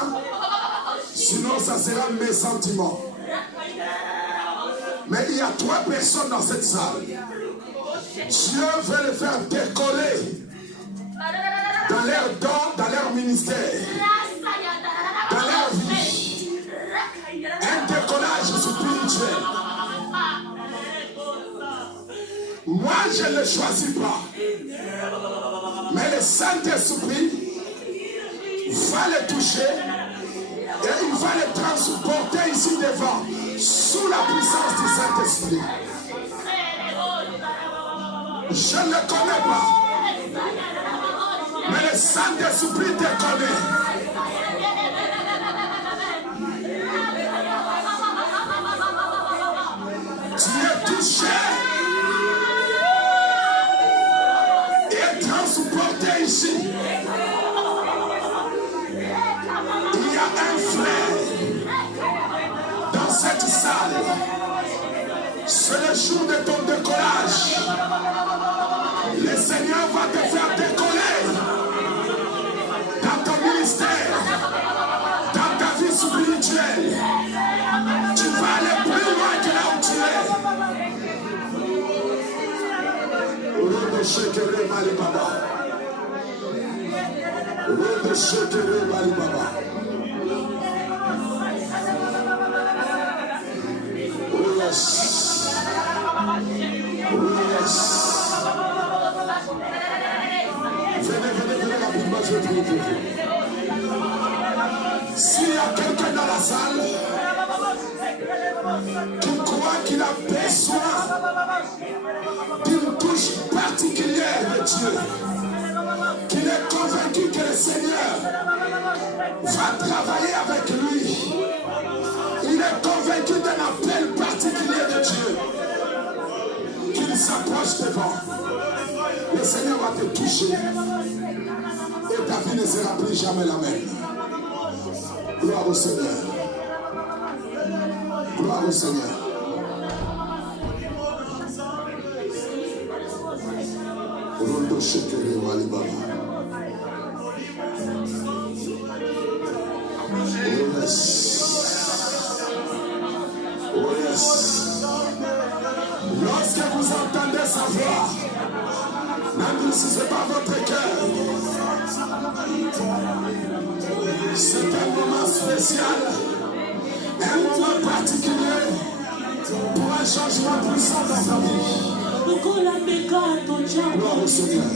sinon ça sera mes sentiments. Mais il y a 3 personnes dans cette salle. Dieu veut les faire décoller dans leur don, dans leur ministère, dans leur vie. Un décollage spirituel. Moi, je ne le choisis pas. Mais le Saint-Esprit va les toucher et il va les transporter ici devant, sous la puissance du Saint-Esprit. Je ne le connais pas. Mais le Saint-Esprit te connaît. Tu es touché et transporté ici. Il y a un frère dans cette salle. C'est le jour de ton décollage. Le Seigneur va te faire décoller dans ton ministère, dans ta vie spirituelle. Tu vas aller plus loin que là où tu es. Rodo Shekere Mali Baba. Rodo Shekere Mali Baba. Oh yes. Oh yes. Venez rapidement, je vais prier pour vous. S'il y a quelqu'un dans la salle qui croit qu'il a besoin d'une touche particulière de Dieu, qu'il est convaincu que le Seigneur va travailler avec lui, il est convaincu d'un appel particulier de Dieu, qu'il s'approche devant. Le Seigneur va te toucher et ta vie ne sera plus jamais la même. Gloire au Seigneur. Gloire au Seigneur. Rondo Shekere Wali Baba. Oh yes. Oh yes. Lorsque vous entendez sa voix, même si ce n'est pas votre cœur, c'est un moment spécial, un moment particulier pour un changement puissant dans ta vie. Gloire au Seigneur.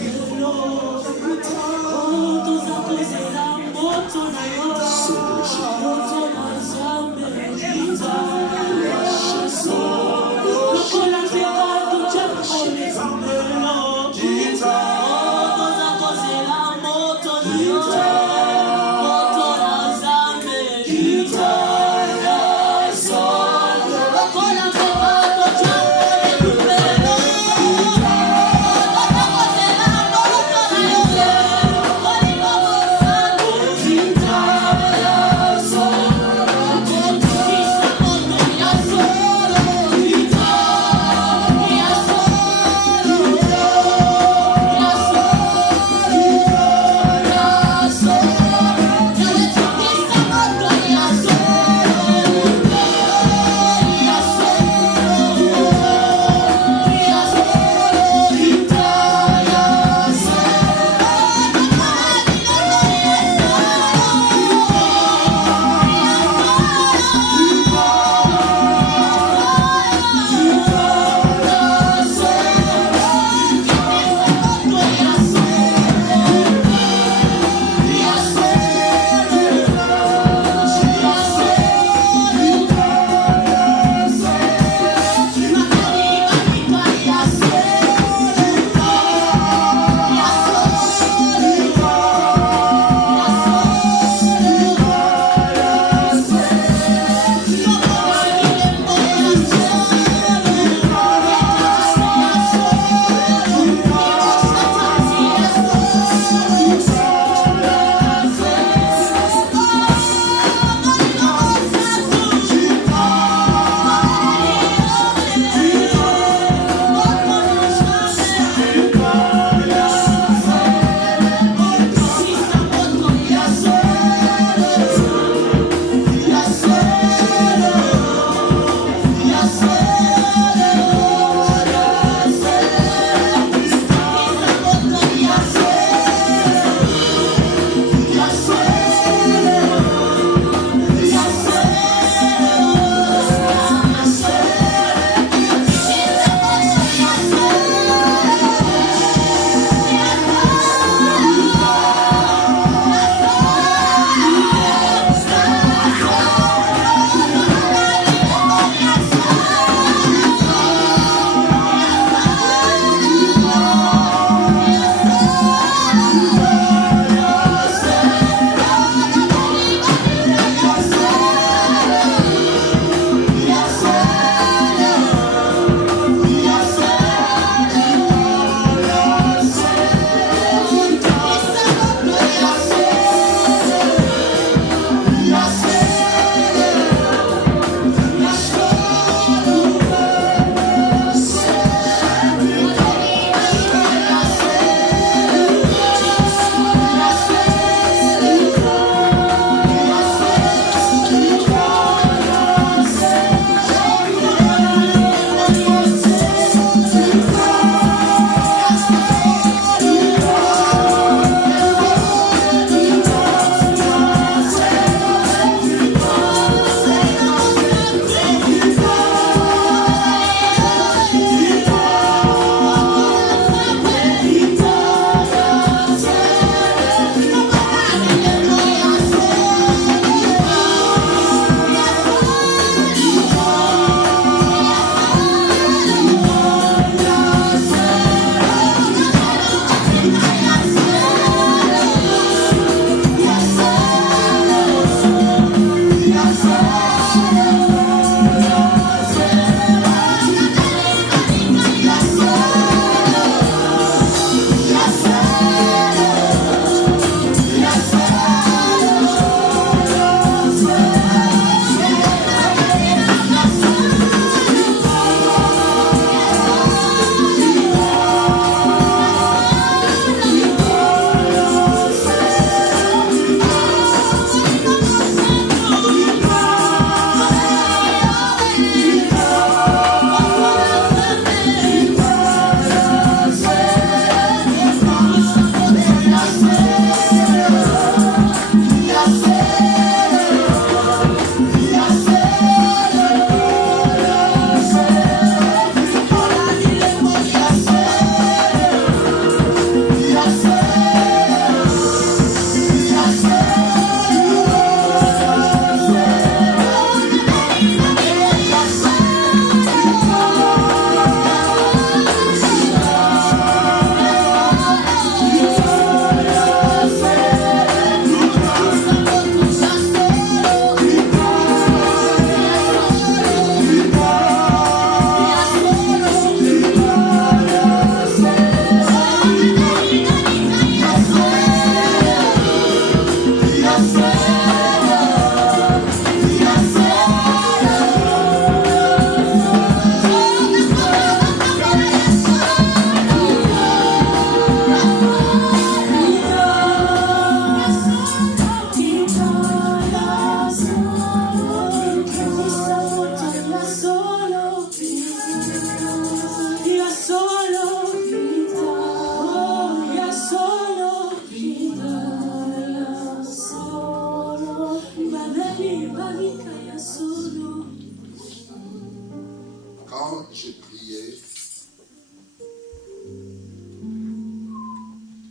Quand j'ai prié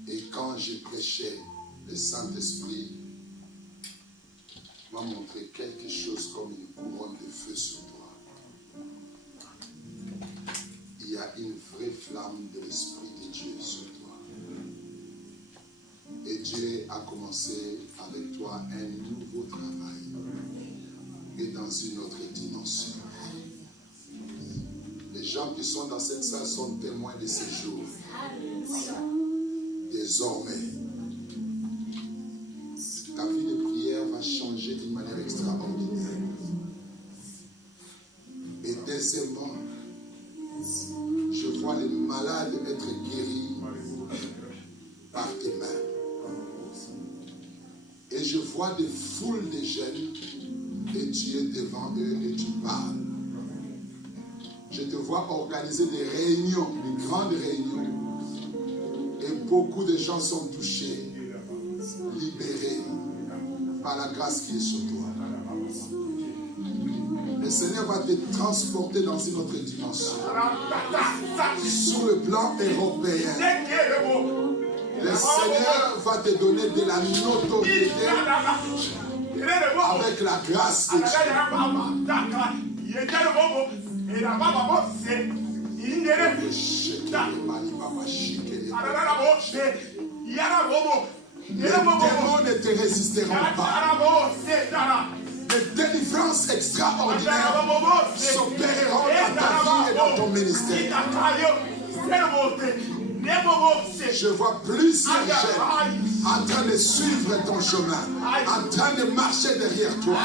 et quand j'ai prêché, le Saint-Esprit m'a montré quelque chose comme une couronne de feu sur toi. Il y a une vraie flamme de l'Esprit de Dieu sur toi. Et Dieu a commencé avec toi un nouveau travail et dans une autre dimension. Les gens qui sont dans cette salle sont témoins de ces jours. Désormais, ta vie de prière va changer d'une manière extraordinaire. Et deuxièmement, je vois les malades être guéris par tes mains. Et je vois des foules de jeunes et tu es devant eux et tu parles. Je te vois organiser des réunions, des grandes réunions. Et beaucoup de gens sont touchés, libérés par la grâce qui est sur toi. Le Seigneur va te transporter dans une autre dimension. Sur le plan européen, le Seigneur va te donner de la notoriété avec la grâce de Les démons ne te résisteront pas. Des délivrances extraordinaires s'opéreront dans ta vie et dans ton ministère. Je vois plusieurs jeunes en train de suivre ton chemin, en train de marcher derrière toi.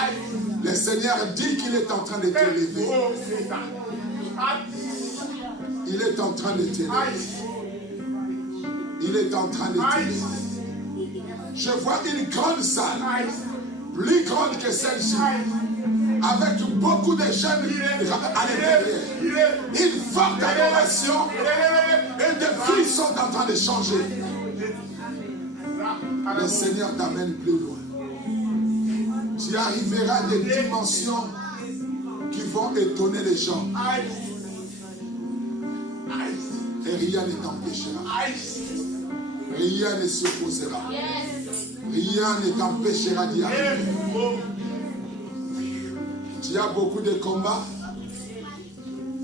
Le Seigneur dit qu'il est en train de t'élever. Il est en train de t'élever. Il est en train de t'élever. Je vois une grande salle, plus grande que celle-ci, avec beaucoup de jeunes à l'intérieur. Une forte adoration et des vies sont en train de changer. Le Seigneur t'amène plus loin. Tu arriveras à des dimensions qui vont étonner les gens. Et rien ne t'empêchera. Rien ne s'opposera. Rien ne t'empêchera d'y arriver. Tu as beaucoup de combats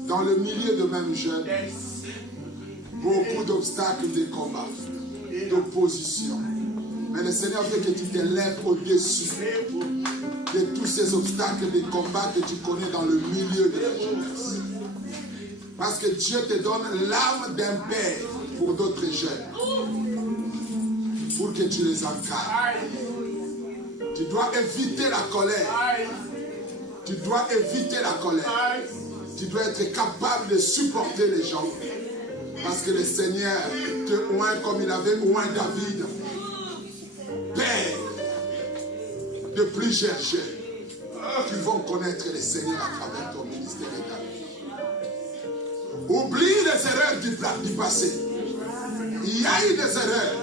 dans le milieu de même jeunes. Beaucoup d'obstacles de combats, d'opposition. Mais le Seigneur veut que tu te lèves au-dessus de tous ces obstacles de combats que tu connais dans le milieu de la jeunesse. Parce que Dieu te donne l'âme d'un père pour d'autres jeunes. Pour que tu les encadres. Tu dois éviter la colère. Tu dois éviter la colère. Tu dois être capable de supporter les gens. Parce que le Seigneur te oint comme il avait oint David. Père de plusieurs jeunes qui vont connaître le Seigneur à travers ton ministère et ta vie. Oublie les erreurs du passé. Il y a eu des erreurs.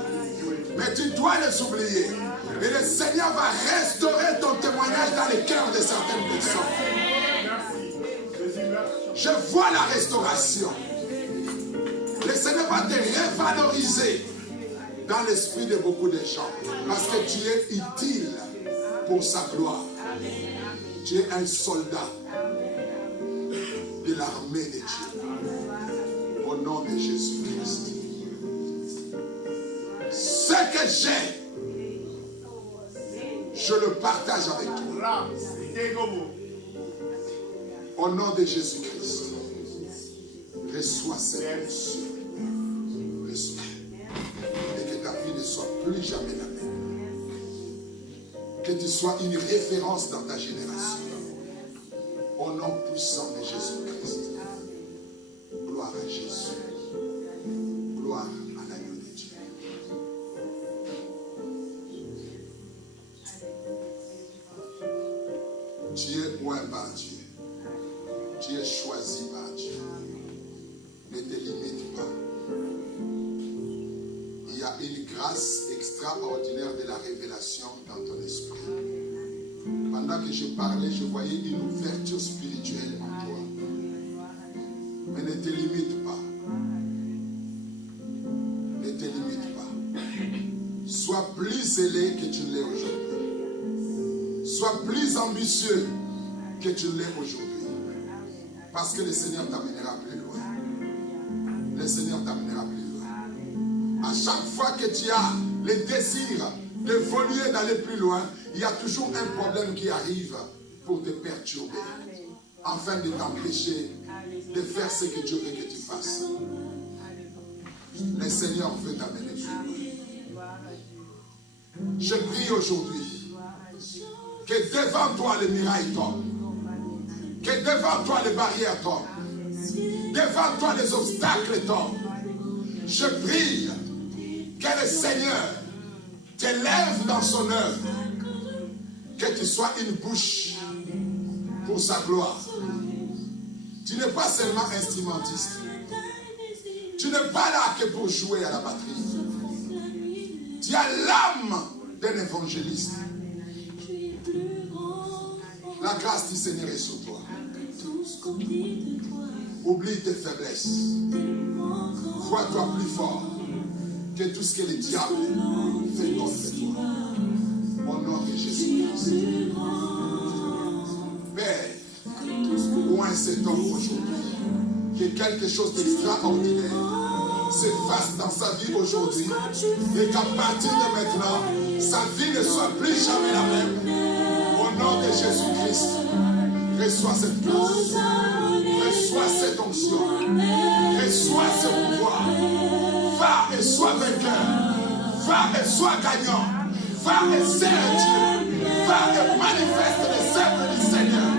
Mais tu dois les oublier. Et le Seigneur va restaurer ton témoignage dans les cœurs de certaines personnes. Je vois la restauration. Le Seigneur va te revaloriser dans l'esprit de beaucoup de gens. Parce que tu es utile pour sa gloire. Tu es un soldat de l'armée de Dieu. Au nom de Jésus-Christ. Ce que j'ai, je le partage avec toi. Au nom de Jésus-Christ, reçois cette onction. Reçois. Et que ta vie ne soit plus jamais la même. Que tu sois une référence dans ta génération. Au nom puissant de Jésus-Christ. Gloire à Jésus. Gloire à l'agneau de Dieu. Tu es oint par Dieu. Tu es choisi par Dieu. Ne te limite pas. Il y a une grâce extraordinaire de la révélation dans ton esprit. Pendant que je parlais, je voyais une ouverture spirituelle en toi. scellé que tu l'es aujourd'hui. Sois plus ambitieux que tu l'es aujourd'hui. Parce que le Seigneur t'amènera plus loin. Le Seigneur t'amènera plus loin. À chaque fois que tu as le désir d'évoluer, d'aller plus loin, il y a toujours un problème qui arrive pour te perturber, afin de t'empêcher de faire ce que Dieu veut que tu fasses. Le Seigneur veut t'amener plus loin. Je prie aujourd'hui que devant toi les murailles tombent, que devant toi les barrières tombent, devant toi les obstacles tombent. Je prie que le Seigneur t'élève dans son œuvre, que tu sois une bouche pour sa gloire. Tu n'es pas seulement instrumentiste. Tu n'es pas là que pour jouer à la batterie. Tu as l'âme d'un évangéliste. La grâce du Seigneur est sur toi. Oublie tes faiblesses. Vois-toi plus fort que tout ce que le diable fait contre toi. Au nom de Jésus-Christ. Père, loin cet homme aujourd'hui, que quelque chose d'extraordinaire se fasse dans sa vie aujourd'hui et qu'à partir de maintenant, sa vie ne soit plus jamais la même. Au nom de Jésus-Christ, reçois cette grâce, reçois cette onction, reçois ce pouvoir. Va et sois vainqueur, va et sois gagnant, va et sers Dieu, va et manifeste les œuvres du Seigneur.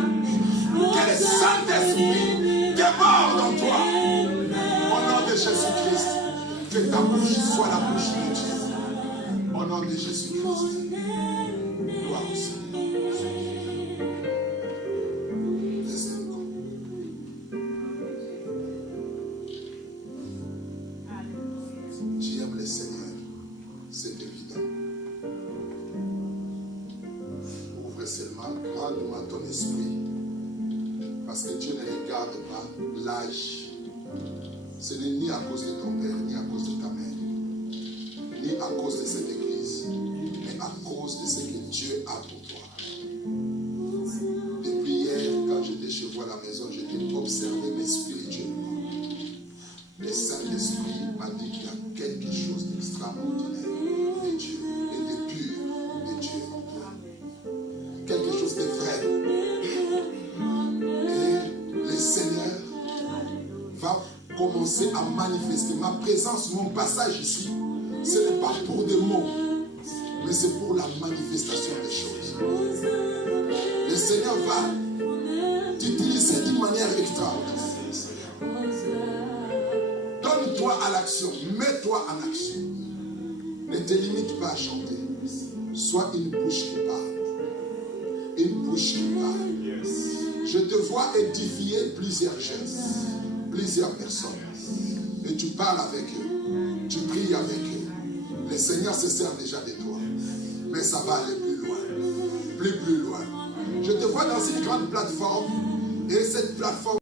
Que le Saint-Esprit déborde en toi. Au nom de Jésus-Christ, que ta bouche soit la bouche de Dieu. Au nom de Jésus-Christ. Gloire au Seigneur. Tu aimes le Seigneur, c'est évident. Ouvre seulement grandement ton esprit. Parce que Dieu ne regarde pas l'âge. Ce n'est ni à cause de ton père, ni à cause de ta mère, ni à cause de cette église, mais à cause de ce que Dieu a pour toi. Depuis hier, quand j'étais chez vous à la maison, j'étais observé, mais spirituellement. Le Saint-Esprit m'a dit qu'il y a quelque chose d'extraordinaire de Dieu et de pur de Dieu en toi. Quelque chose de vrai. Le Seigneur va commencer à manifester ma présence, mon passage ici. Ce n'est pas pour des mots, mais c'est pour la manifestation des choses. Le Seigneur va t'utiliser d'une manière extraordinaire. Donne-toi à l'action, mets-toi en action. Ne te limite pas à chanter. Sois une bouche qui parle. Une bouche qui parle. Je te vois édifier plusieurs jeunes, plusieurs personnes. Et tu parles avec eux. Tu pries avec eux. Le Seigneur se sert déjà de toi. Mais ça va aller plus loin. Plus loin. Je te vois dans une grande plateforme. Et cette plateforme